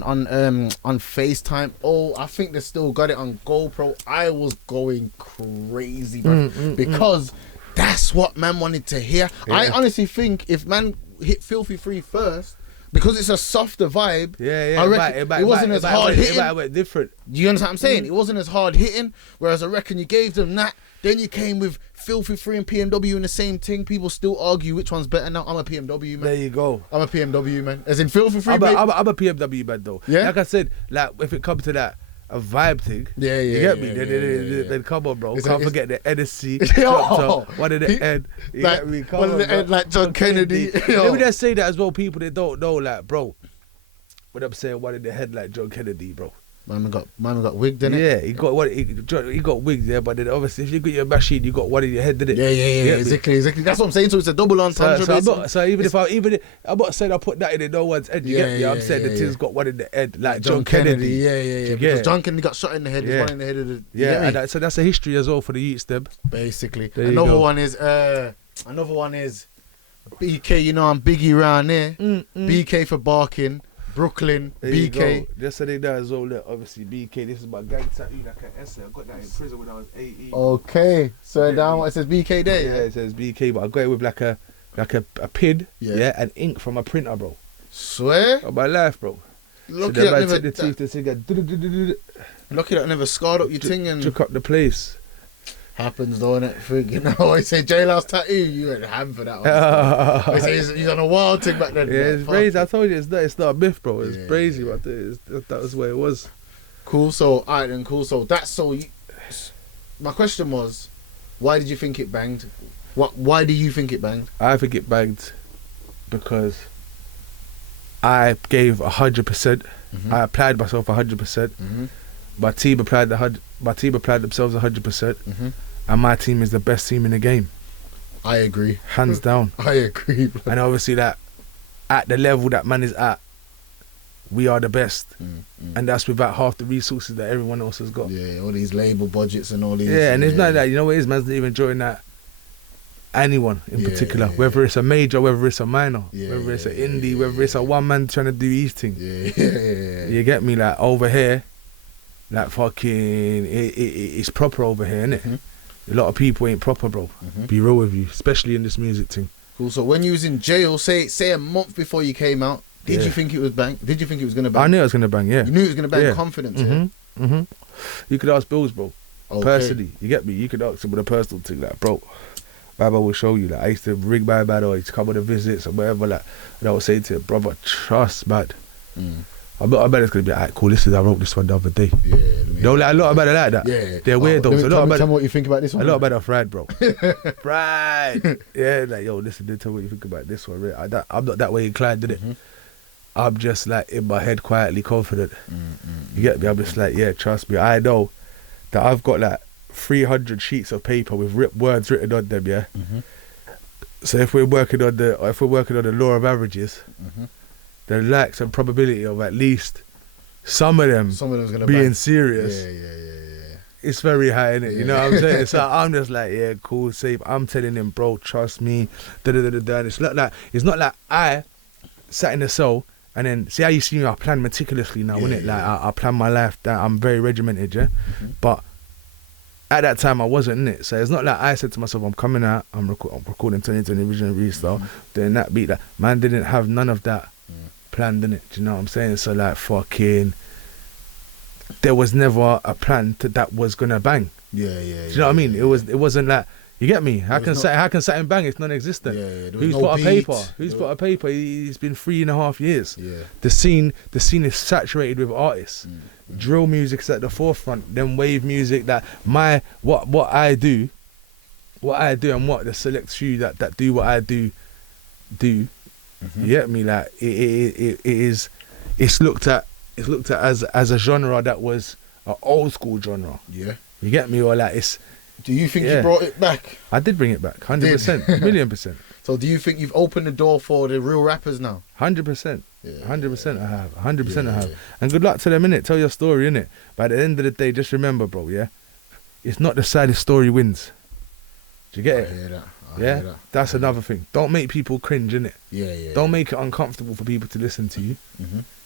FaceTime. Oh, I think they still got it on GoPro. I was going crazy, bro, because that's what man wanted to hear. I honestly think if man hit Filthy Free first, because it's a softer vibe, I reckon it wasn't as hard hitting. It went different. Do you understand what I'm saying? It wasn't as hard hitting, whereas I reckon you gave them that. Then you came with Filthy Free and PMW in the same thing. People still argue which one's better now. I'm a PMW, man. There you go. I'm a PMW, man. As in Filthy Free. I'm a PMW, man, though. Like I said, like if it comes to that, a vibe thing. You get me? Then come on, bro. Can't forget the NSC. One of the end. You get me? Come one of the end, like John Kennedy. Let me just say that as well, people that don't know, like, bro. What I'm saying, one of the head like John Kennedy, bro. Man got wigged, didn't it? Yeah, he got wigged, yeah, but then obviously if you got your machine, you got one in your head, didn't it? Yeah, exactly. That's what I'm saying. So it's a double entendre. So even if I'm not saying I put that in no one's head, you get me? I'm saying the thing's got one in the head, like John Kennedy. Yeah. Because John Kennedy got shot in the head. There's one in the head of the. Yeah, so that's a history as well for the youths, them. Basically, another one is BK. You know I'm Biggie round here. BK for barking. Brooklyn, There BK. Just so they know as well, look, obviously BK, this is my gang tattoo, like an essay. I got that in prison when I was 18. Okay, so down what it says BK there. Yeah, it says BK, but I got it with like a pin, and ink from a printer, bro. Swear? Of my life, bro. Lucky so that never scarred up your thing and took up the place. Happens though, innit? Freaking I say J-Last tattoo, you went ham for that one. I say he's on a wild thing back then. Yeah, it's crazy. I told you it's not a myth, bro. It's crazy, but that was where it was. Cool. So alright then. Cool. So my question was, why did you think it banged? Why do you think it banged? I think it banged because I gave 100%. I applied myself 100%. My team applied themselves 100%. And my team is the best team in the game. I agree. Hands down. I agree. Bro. And obviously that at the level that man is at, we are the best. And that's without half the resources that everyone else has got. Yeah, all these label budgets and all these. Yeah, and it's not that, you know what it is, man's not even enjoying that anyone in particular, whether it's a major, whether it's a minor, whether it's an indie, whether it's a one man trying to do his thing. You get me? Like over here, like fucking, it's proper over here, innit? A lot of people ain't proper, bro. Be real with you, especially in this music thing. Cool. So when you was in jail, say a month before you came out, did you think it was bang? Did you think it was gonna bang? I knew it was gonna bang. Yeah. You knew it was gonna bang. Confidence. You could ask Bills, bro. Okay. Personally, you get me. You could ask him with a personal thing, like, bro. Baba will show you. Like I used to ring my bad or he'd come on the visits or whatever. Like, and I would say to him, brother, trust, man. I bet it's gonna be alright. Cool. I wrote this one the other day. Don't like a lot about it like that. They're weirdos. Tell me what you think about this one. A lot about it fried, bro. Fried. Yeah, like yo, listen. Tell me what you think about this one. Right? I'm not that way inclined, did it? I'm just like in my head quietly confident. You get me? I'm just like, yeah, trust me. I know that I've got like 300 sheets of paper with words written on them. Yeah. So if we're working on the law of averages. The likes and probability of at least some of them gonna being bang. Serious. Yeah. It's very high, innit? You know what I'm saying? So I'm just like, yeah, cool, safe. I'm telling him, bro, trust me. And it's not like I sat in the cell and then see how you see me. I plan meticulously now, innit? Like I plan my life down. I'm very regimented, yeah. But at that time I wasn't, innit? So it's not like I said to myself, I'm coming out, I'm recording 2020 Vision Restyle, doing that beat. That man didn't have none of that. Planned, innit? Do you know what I'm saying? So like fucking there was never a plan that was gonna bang. Do you know what I mean? It wasn't like, you get me? How can something bang? It's non-existent. Who's put a paper? Who's put a paper? He's been 3.5 years. The scene is saturated with artists. Drill music's at the forefront. Then wave music. That what I do, and what the select few that do what I do. You get me? Like it's looked at as a genre that was an old school genre. You get me? Or like it's. Do you think you brought it back? I did bring it back, 100%, $1,000,000%. So do you think you've opened the door for the real rappers now? 100%, 100%. I have, 100%. I have. And good luck to them, innit? Tell your story, innit? But at the end of the day, just remember, bro. Yeah, it's not the saddest story wins. Do you get it? I hear that. That's another thing. Don't make people cringe, innit? Don't make it uncomfortable for people to listen to you.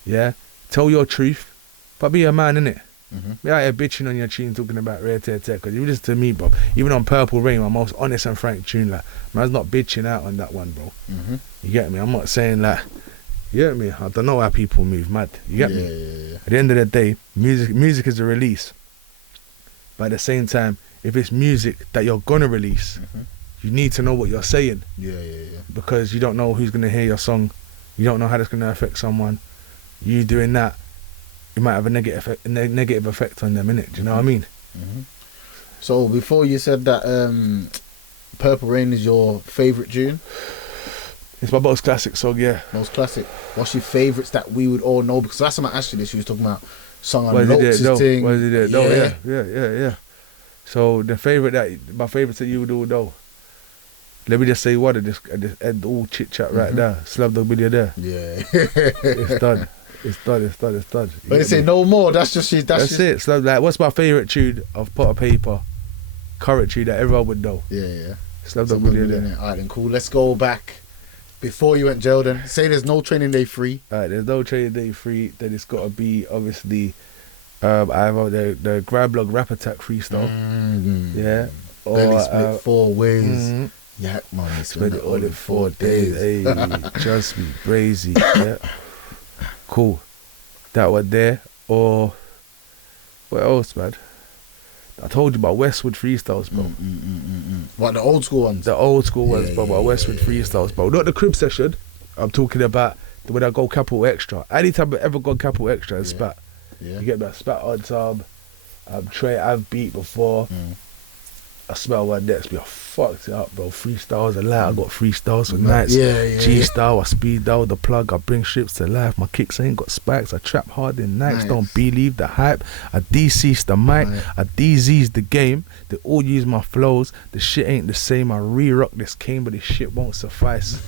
Yeah, tell your truth, but be a man, innit? Be out here bitching on your tune, talking about rare tear, because you listen to me, bro. Even on Purple Rain, my most honest and frank tune, like man's not bitching out on that one, bro. You get me? I'm not saying like, you get me? I don't know how people move, mad. You get me? At the end of the day, music is a release, but at the same time, if it's music that you're gonna release. You need to know what you're saying. Because you don't know who's going to hear your song. You don't know how that's going to affect someone. You doing that, you might have a negative effect on them, innit? Do you know what I mean? So before you said that Purple Rain is your favourite tune? It's my most classic song, yeah. Most classic. What's your favourites that we would all know? Because last time I asked you this, you was talking about song on Lox's thing. Was he there? No, yeah. So my favourite that you would all know. Let me just say one and just end all chit chat right there. Slumdog Millionaire. Yeah. It's done. It's done. When they say no more, that's it. Slum, like, what's my favourite tune of Pot of Paper? Current tune that everyone would know. Yeah. Slumdog Millionaire. Alright then, cool. Let's go back. Before you went jail then, say there's no training day free. Alright, there's no training day free. Then it's got to be, obviously, either the Grab Log Rap Attack freestyle. Yeah. Belly split 4 ways. Yak money spent it all in 4 days. Hey, trust me, brazy. Yeah. Cool. That one there. Or what else, man? I told you about Westwood freestyles, bro. What, the old school ones? The old school ones, bro. About Westwood freestyles, bro. Not the crib session. I'm talking about when I go capital extra. Anytime I've ever gone capital extra, it's spat. You get that spat on some. Trey, I've beat before. I smell one next, but I fucked it up, bro. Freestyles a lot. I got freestyles for nights. G-style, I speed down the plug. I bring ships to life. My kicks ain't got spikes. I trap hard in nights. Don't believe the hype. I DC's the mic. I DZ's the game. They all use my flows. The shit ain't the same. I re-rock this cane, but this shit won't suffice.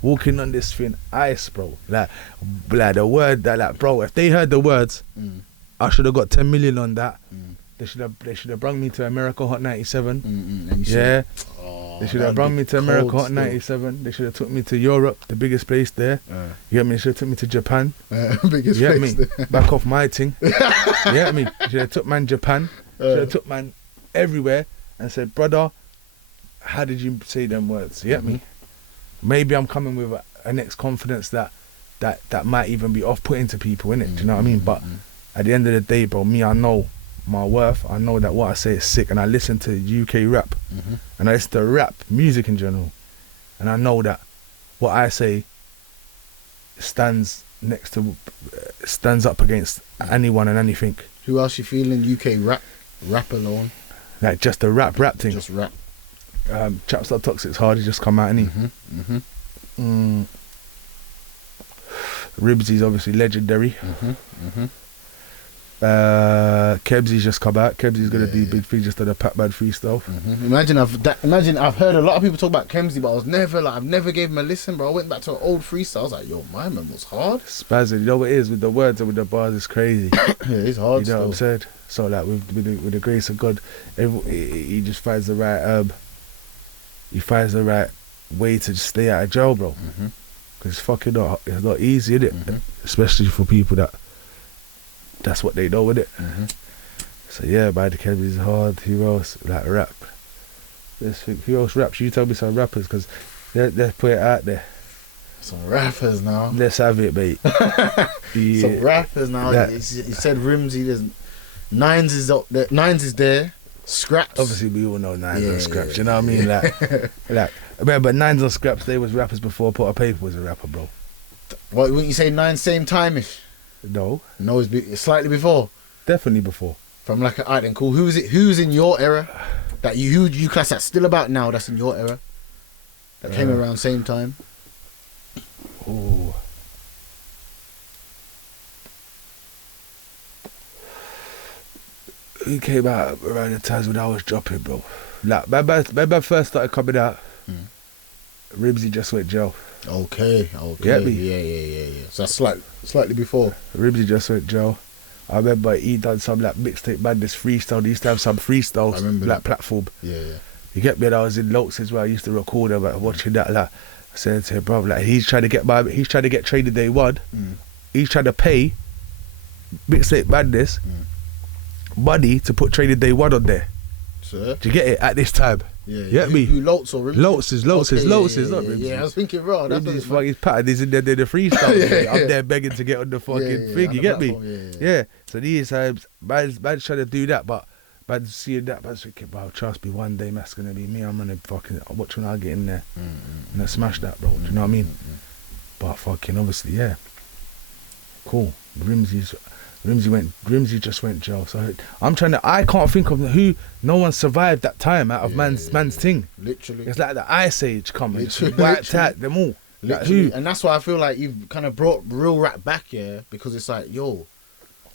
Walking on this thin ice, bro. Like the word that, like, bro, if they heard the words, I should have got 10 million on that. They should have brought me to America Hot 97. They should have brought me to America Hot 97. They should have took me to Europe, the biggest place there. You get me? They should have took me to Japan. Biggest you get place me? there. Back off my thing. You get me? Should have took man Japan. Should have took man everywhere and said, brother, how did you say them words? You get me? Maybe I'm coming with an ex confidence that might even be off-putting to people, innit? Do you know what I mean? But at the end of the day, bro, I know my worth. I know that what I say is sick, and I listen to UK rap, and I listen to rap music in general, and I know that what I say stands up against anyone and anything. Who else you feeling UK rap alone? Like just the rap thing. Just rap. Chaps Like Toxic's hard. He just come out, innit? Ribsy's obviously legendary. Kebsy's just come out. Kebsy's gonna do big thing, just on a Pac-Man freestyle. Imagine I've heard a lot of people talk about Kemsy, but I've never gave him a listen, bro. I went back to an old freestyle. I was like, yo, my man was hard. Spazzing, you know what it is with the words and with the bars, it's crazy. It's hard. You know what I'm saying? So like with the grace of God, he just finds the right he finds the right way to just stay out of jail, bro. Cause it's fucking it's not easy, is it? Especially for people that's what they know, with it. So yeah, man, the Kebsy's hard. Who else? Like rap. Let's think. Who else raps? You tell me some rappers, because let's put it out there. Some rappers now. Let's have it, mate. Some rappers now. You said Rimsy. There's Nines is up there. Nines is there. Scraps. Obviously, we all know Nines and Scraps. You know what I mean? Like, but Nines and Scraps, they was rappers before Pot of Paper was a rapper, bro. What, wouldn't you say Nines same time-ish? No, it's slightly before. Definitely before. From like an item, cool. Who's in your era that you class that's still about now? That's in your era. That came around same time. Oh. Who came out around the times when I was dropping, bro? Like, my first started coming out. Ribsy just went jail. Okay. Get me? Yeah. So that's slightly before. Ribsy just went jail. I remember he done some like mixtape madness freestyle. They used to have some freestyles, like platform. Yeah. You get me? And I was in Lox as well. I used to record them, like, watching that. Like, I said to him, bro, like, he's trying to get traded day one. He's trying to pay mixtape madness money to put trading day one on there. Sir? Do you get it at this time? Yeah. You get me? Who Lox or Ribsy? Lox is not Ribsy. Yeah, I was thinking wrong. Ribsy's fucking pattern is in there doing the freestyle. I'm there begging to get on the fucking thing. You get me? Yeah. So these times, man's trying to do that, but man's seeing that, man's thinking, bro, trust me, one day that's gonna be me. I'm gonna fucking watch when I get in there and I smash that, bro. Do you know what I mean? But fucking obviously, yeah. Cool. Rimsy just went jail. So I can't think of who. No one survived that time out of man's thing. Literally, it's like the ice age coming, wiped out them all. Literally, like, and that's why I feel like you've kind of brought real rap back, because it's like, yo,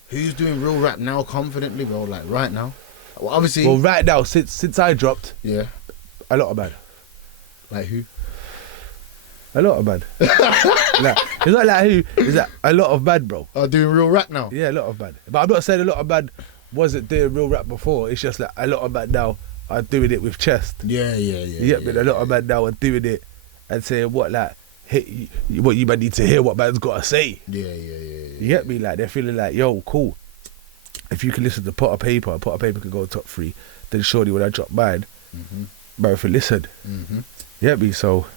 Who's doing real rap now confidently, bro? Like right now? Well, obviously. Well, right now, since I dropped, Yeah. a lot of bad. Like who? A lot of bad. Like, it's not like who, it's like a lot of bad, bro. Are doing real rap now? Yeah, a lot of bad. But I'm not saying a lot of bad wasn't doing real rap before. It's just like a lot of bad now are doing it with chest. Yeah. But a lot of bad now are doing it and saying what like what you might need to hear what man's gotta say. Yeah. You get me? Like they're feeling like, yo, cool. If you can listen to Pot of Payper can go top 3, then surely when I drop mine, bro, if you listen. You get me? So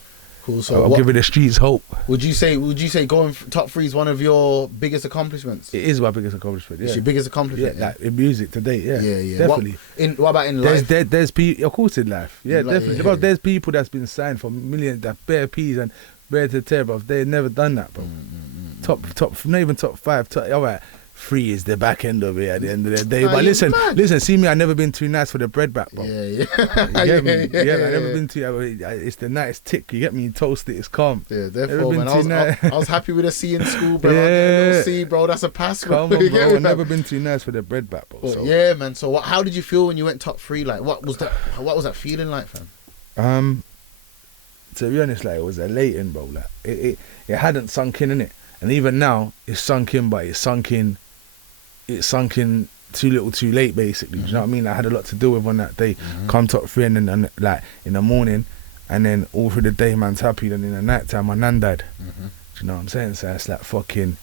cool. So I'm giving the streets hope. Would you say going top 3 is one of your biggest accomplishments? It is my biggest accomplishment. Yeah. It's your biggest accomplishment. Yeah, like in music today. Yeah. Definitely. What about in life? There's people, of course, in life. Yeah, Like, definitely. yeah. Bro, there's people that's been signed for millions, that bare P's and bare to tear, bro. They've never done that, bro. Top, not even top 5. All right, 3 is the back end of it at the end of the day. Nah, But you're listen, mad. see me. I've never been too nice for the bread back, bro. Yeah. You get me? Yeah, I've never been too. It's the nice tick. You get me? You toast it. It's calm. Yeah, Never therefore, been man. too I was happy with a C in school, bro. Yeah. I get a little C, bro. That's a pass, bro. Come on, You get bro. me, I've man? never been too nice for the bread back, bro. But So. yeah, man. So how did you feel when you went top 3? Like, what was that feeling like, fam? To be honest, like it was elating, bro. Like it hadn't sunk in it, and even now it's sunk in, but it's sunk in too little, too late, basically. Do you know what I mean? I had a lot to deal with on that day. Come top 3 and then like in the morning, and then all through the day, man's happy. Then in the night time, my nan died. Do you know what I'm saying? So it's like fucking.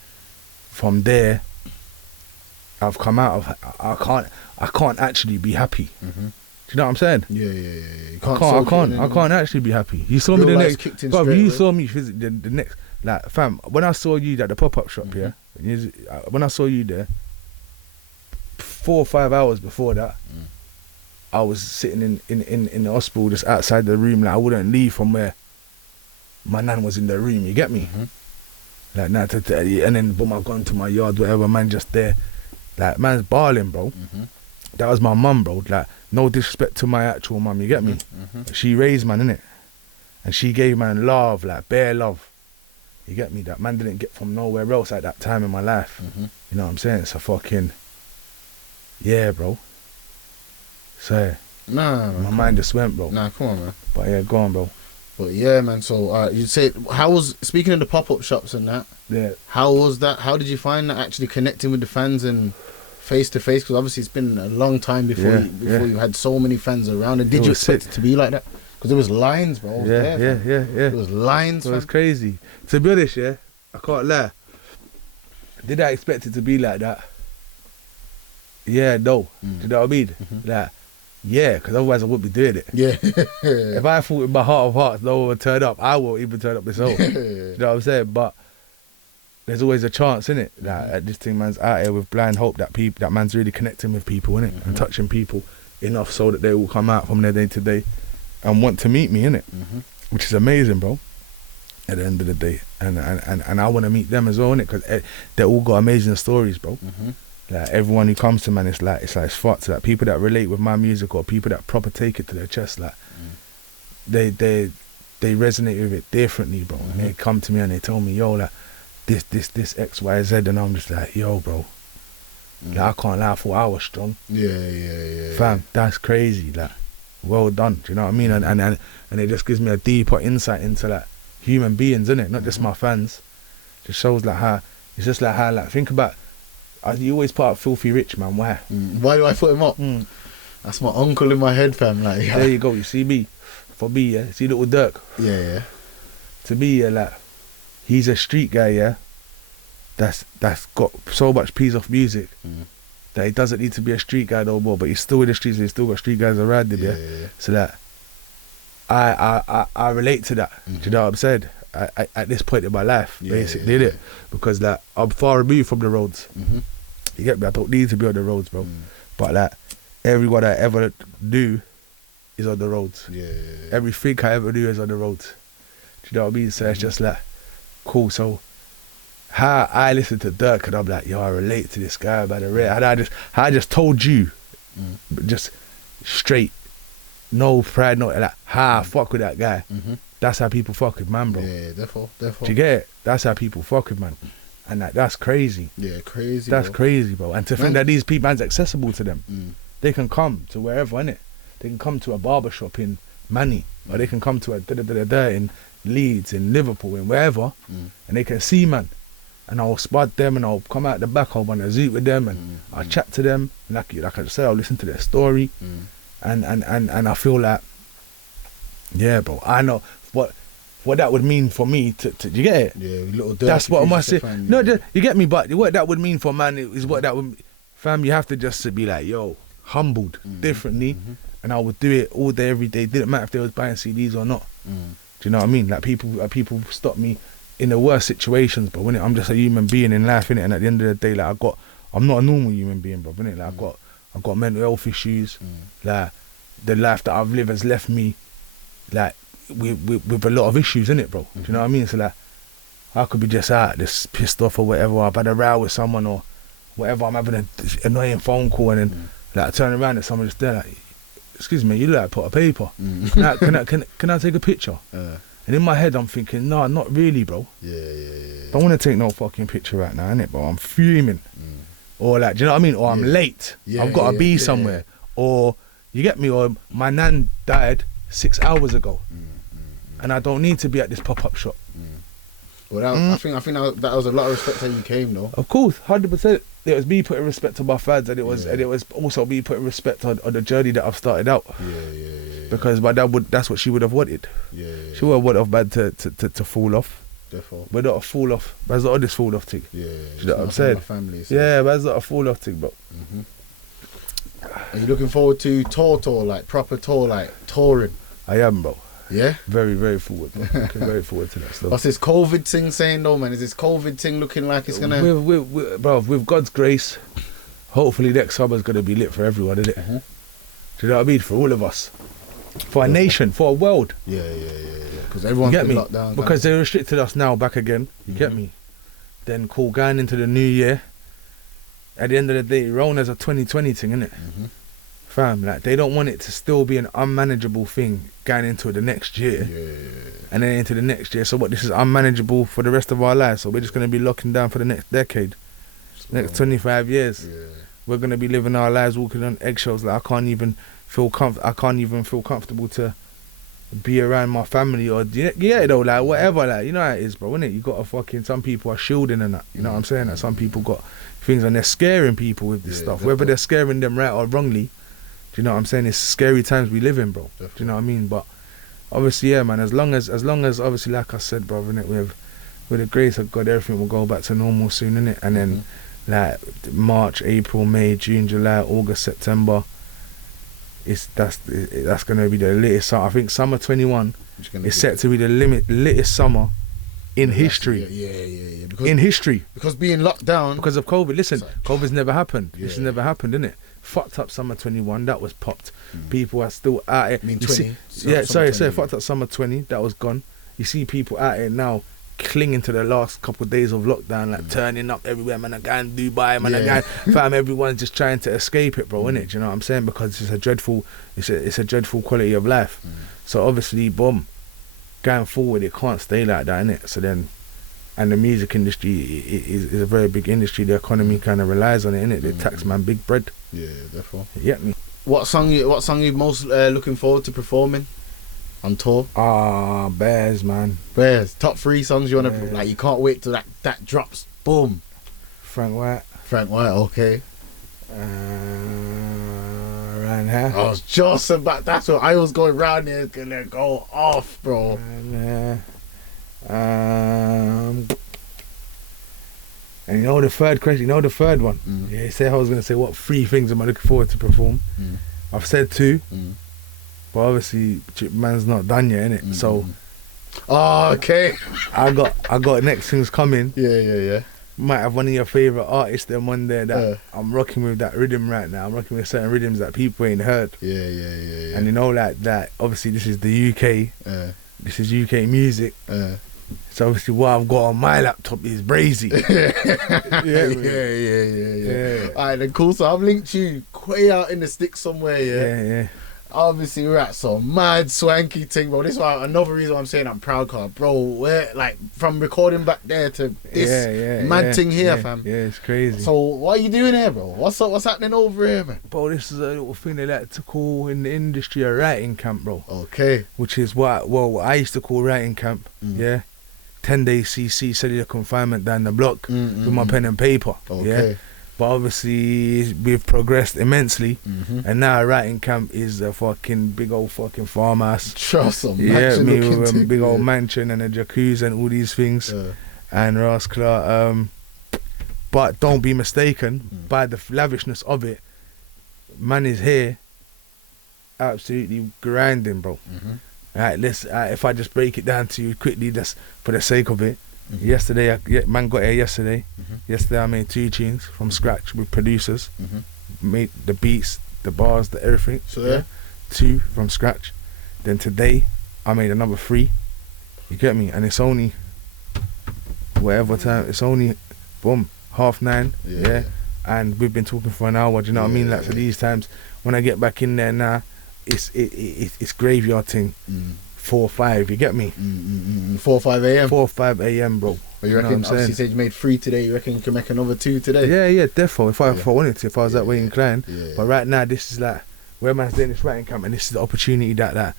From there, I've come out of. I can't actually be happy. Do you know what I'm saying? Yeah. You I can't actually be happy. You saw me Real the life's next, kicked in bro. straight You away. saw me physically the next, like, fam. When I saw you at the pop-up shop, when I saw you there, 4 or 5 hours before that, I was sitting in the hospital just outside the room. Like I wouldn't leave from where my nan was in the room. You get me? Like now, and then boom, I gone to my yard, whatever. Man, just there, like man's bawling, bro. That was my mum, bro. Like, no disrespect to my actual mum, you get me? She raised man, innit? And she gave man love, like bare love. You get me? That man didn't get from nowhere else at that time in my life. You know what I'm saying? So fucking, yeah, bro. So, Nah, my mind just went, bro. Nah, come on, man. But yeah, go on, bro. But yeah, man. So you'd say, speaking of the pop-up shops and that, Yeah. how was that? How did you find that actually connecting with the fans and face to face? Because obviously it's been a long time before you had so many fans around. And did you expect it to be like that? Because there was lines, bro. Yeah. There was lines. It was crazy. To be honest, yeah, I can't lie. Did I expect it to be like that? Yeah, no. Do you know what I mean? Like, yeah, because otherwise I wouldn't be doing it. Yeah. If I thought in my heart of hearts no one would turn up, I won't even turn up myself. You know what I'm saying? But there's always a chance, innit? Like, this thing man's out here with blind hope that man's really connecting with people, innit? And touching people enough so that they will come out from their day to day and want to meet me, innit? Which is amazing, bro. At the end of the day, and I want to meet them as well, innit? Because they all got amazing stories, bro. Like everyone who comes to man, it's fucked. Like people that relate with my music or people that proper take it to their chest, like they resonate with it differently, bro. And they come to me and they tell me, yo, like this X, Y, Z, and I'm just like, yo, bro. Like I can't lie, I thought I was strong. Yeah. Fam, that's crazy. Like, well done. Do you know what I mean? And it just gives me a deeper insight into like human beings, innit? Not just my fans. Just shows like how it's just like how like think about. You always put up Filthy Rich, man. Why? Why do I put him up? That's my uncle in my head, fam. Like, There you go. You see me. For me, yeah. See little Dirk. Yeah. To me, yeah, like he's a street guy, yeah. That's got so much piece of music that he doesn't need to be a street guy no more. But he's still in the streets. And he's still got street guys around him, yeah. So that I relate to that. Do you know what I'm saying? At this point in my life, basically, innit? Because like I'm far removed from the roads. You get me? I don't need to be on the roads, bro. But like everyone I ever knew is on the roads. Everything I ever knew is on the roads. Do you know what I mean? So it's just like cool. So how I listen to Dirk and I'm like, yo, I relate to this guy by the rare. And I just told you, just straight, no pride, no like how I fuck with that guy. That's how people fuck with man, bro. Yeah, therefore. Do you get it? That's how people fuck with man. And that's crazy. Yeah, crazy. That's bro. crazy, bro. And to think that these people are accessible to them. Mm. They can come to wherever, innit? They can come to a barber shop in Manny, or they can come to a da-da-da-da in Leeds, in Liverpool, in wherever, and they can see, man. And I'll spot them, and I'll come out the back, I'll want to zoot with them, and I'll chat to them. And like I said, I'll listen to their story, and I feel like, yeah, bro, I know what that would mean for me to you get it? Yeah, little dirty. That's what I must say. Fan, No, you get me, but what that would mean for man is what that would, fam, you have to just be like, yo, humbled differently, and I would do it all day, every day. Didn't matter if they was buying CDs or not. Do you know what I mean? Like people stop me in the worst situations, but when I'm just a human being in life, innit? And at the end of the day, like I'm not a normal human being, bro, innit? Like I've got mental health issues. Like the life that I've lived has left me, like, with a lot of issues in it, bro. Do you know what I mean? So like, I could be just pissed off or whatever. I've had a row with someone or whatever. I'm having an annoying phone call, and then like I turn around and someone just there like, excuse me, you look like pot of paper. Can I take a picture? And in my head I'm thinking, no, not really, bro. Yeah. Don't want to take no fucking picture right now, innit, bro? I'm fuming. Or like, do you know what I mean? Or I'm late. I've got to be somewhere. Or you get me? Or my nan died 6 hours ago. And I don't need to be at this pop-up shop. Well, I think that was a lot of respect that you came, though. Of course, 100%. It was me putting respect to my fans, and it was also me putting respect on the journey that I've started out. Yeah. Because my dad that's what she would have wanted. Yeah. She would have had to fall off. Therefore. But not a fall off. That's not this fall off thing. Yeah. You know what I'm saying? Family, so. Yeah, that's not a fall off thing, bro. Are you looking forward to tour, like proper tour, like touring? I am, bro. Yeah? Very, very forward, bro. Looking very forward to that stuff. What's this COVID thing saying though, man? Is this COVID thing looking like it's gonna... With God's grace, hopefully next summer's gonna be lit for everyone, isn't it? Do you know what I mean? For all of us. For a nation, for a world. Yeah. Because everyone's been locked down. Because they restricted us now back again. You get me? Then cool, going into the new year. At the end of the day, Rona's a 2020 thing, innit? Fam, like, they don't want it to still be an unmanageable thing going into the next year. And then into the next year. So what, this is unmanageable for the rest of our lives. So we're just going to be locking down for the next decade. Next 25 years. We're going to be living our lives walking on eggshells. Like, I can't even feel comfortable to be around my family, or yeah, though, like whatever, like, you know how it is, bro, innit? You got some people are shielding and that, you know what I'm saying? Like, some people got things and they're scaring people with this stuff, whether they're scaring them right or wrongly. Do you know what I'm saying? It's scary times we live in, bro. Do you know what I mean? But obviously, yeah, man, as long as obviously, like I said, bro, innit, with the grace of God, everything will go back to normal soon, innit? And then like March, April, May, June, July, August, September, that's gonna be the latest summer. I think summer 21 is set to be the latest summer in history. Yeah. Because being locked down because of COVID. Listen, COVID's never happened. This has never happened, innit? Fucked up summer 21, that was popped. People are still at it. I mean 20. Fucked up summer 20, that was gone. You see people at it now, clinging to the last couple of days of lockdown, like turning up everywhere, man. I going Dubai, man. Fam, everyone's just trying to escape it, bro, innit? Do you know what I'm saying? Because it's a dreadful quality of life. So obviously, boom, going forward, it can't stay like that, innit? So then, and the music industry is a very big industry. The economy kind of relies on it, innit? They tax man big bread. Yeah, therefore. You get me? What song you most looking forward to performing on tour? Bears, man. Bears. Top 3 songs you wanna like? You can't wait till that drops. Boom. Frank White. Okay. Around here. I was just about. That's what I was going round there. Gonna go off, bro. And you know the third question. You know the third one. Yeah. You say I was gonna say what 3 things am I looking forward to perform. I've said 2. But obviously, man's not done yet, innit? So, okay. I got next things coming. Yeah. Might have one of your favourite artists them one there that I'm rocking with that rhythm right now. I'm rocking with certain rhythms that people ain't heard. Yeah. And you know, like that. Obviously, this is the UK. This is UK music. So obviously, what I've got on my laptop is brazy. Yeah. Alright, then cool. So I've linked you way out in the sticks somewhere. Yeah. Obviously, we're at some mad swanky thing, bro. This is why another reason why I'm saying I'm proud, car, bro. We're like from recording back there to this mad thing here, fam. Yeah, it's crazy. So what are you doing here, bro? What's up? What's happening over here, man? Bro, this is a little thing they like to call in the industry a writing camp, bro. Okay. Which is what I used to call writing camp. Yeah. 10-day CC cellular confinement down the block with my pen and paper. Okay. Yeah. But obviously we've progressed immensely, and now a writing camp is a fucking big old fucking farmhouse. Trust them. Yeah, me with a big old mansion and a jacuzzi and all these things, and Rascal. But don't be mistaken by the lavishness of it. Man is here, absolutely grinding, bro. Alright, if I just break it down to you quickly, just for the sake of it. Yesterday, man got here yesterday. Yesterday I made 2 tunes from scratch with producers. Made the beats, the bars, the everything. So yeah, 2 from scratch. Then today I made another 3. You get me? And it's only whatever time. It's only boom 9:30. Yeah. And we've been talking for an hour. Do you know what I mean? Like so these times when I get back in there now, it's graveyard thing. 4 or 5, you get me? 4 or 5 a.m. 4 or 5 a.m, bro. But you reckon, obviously you said you made 3 today, you reckon you can make another 2 today? Yeah, defo. If I wanted to, if I was that way inclined. But right now, this is like, where man's doing this writing camp, and this is the opportunity that like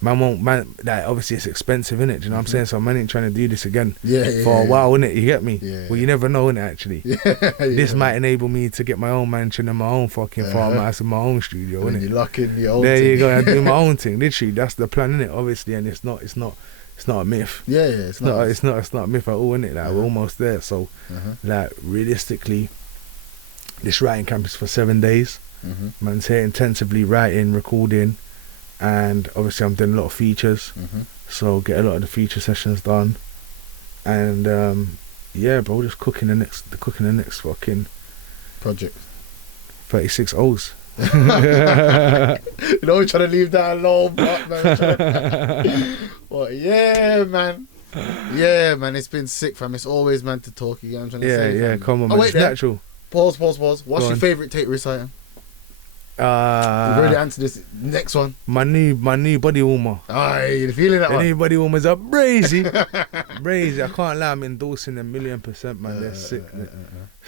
obviously it's expensive, innit? Do you know what I'm saying? So man ain't trying to do this again for a while, innit? You get me? Well, you never know, innit, actually. This might enable me to get my own mansion and my own fucking farmhouse and my own studio, innit? You lock in your own there thing. You go, I do my own thing, literally. That's the plan, innit? Obviously, and it's not a myth. It's not a myth at all, innit? Like we're almost there. So like realistically, this writing camp is for 7 days. Man's here intensively writing, recording. And obviously I'm doing a lot of features, so get a lot of the feature sessions done, and bro, just cooking the next fucking project. 36 O's. You know, we're trying to leave that alone, but man. But yeah, man, it's been sick, fam. It's always meant to talk. You know what I'm trying to say? Yeah, come on, man. It's natural. Pause. What's your favourite take risk item? We've already answered this. Next one. My new body warmer. You feeling that one? The new body warmers are brazy. Brazy. I can't lie, I'm endorsing them 1,000,000%, man. They're sick.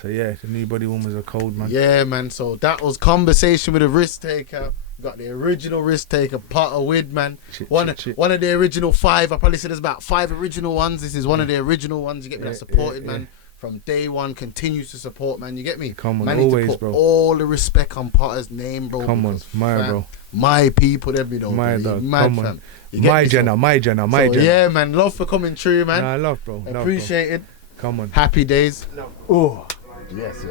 So yeah, the new body warmers are cold, man. Yeah, man. So that was conversation with a risk taker. We got the original risk taker, Potter Wid, man. One of the original 5. I probably said there's about 5 original ones. This is one of the original ones. You get me? That supported, man. From day one, continues to support, man. You get me? Come on, man, always, need to put bro. all the respect on Potter's name, bro. Come on, bro. My people, them, you know. My dog, mad, come on. Fam. My Jenna. Yeah, man. Love for coming through, man. Nah, love, bro. Appreciated. Come on. Happy days. Oh. Yes.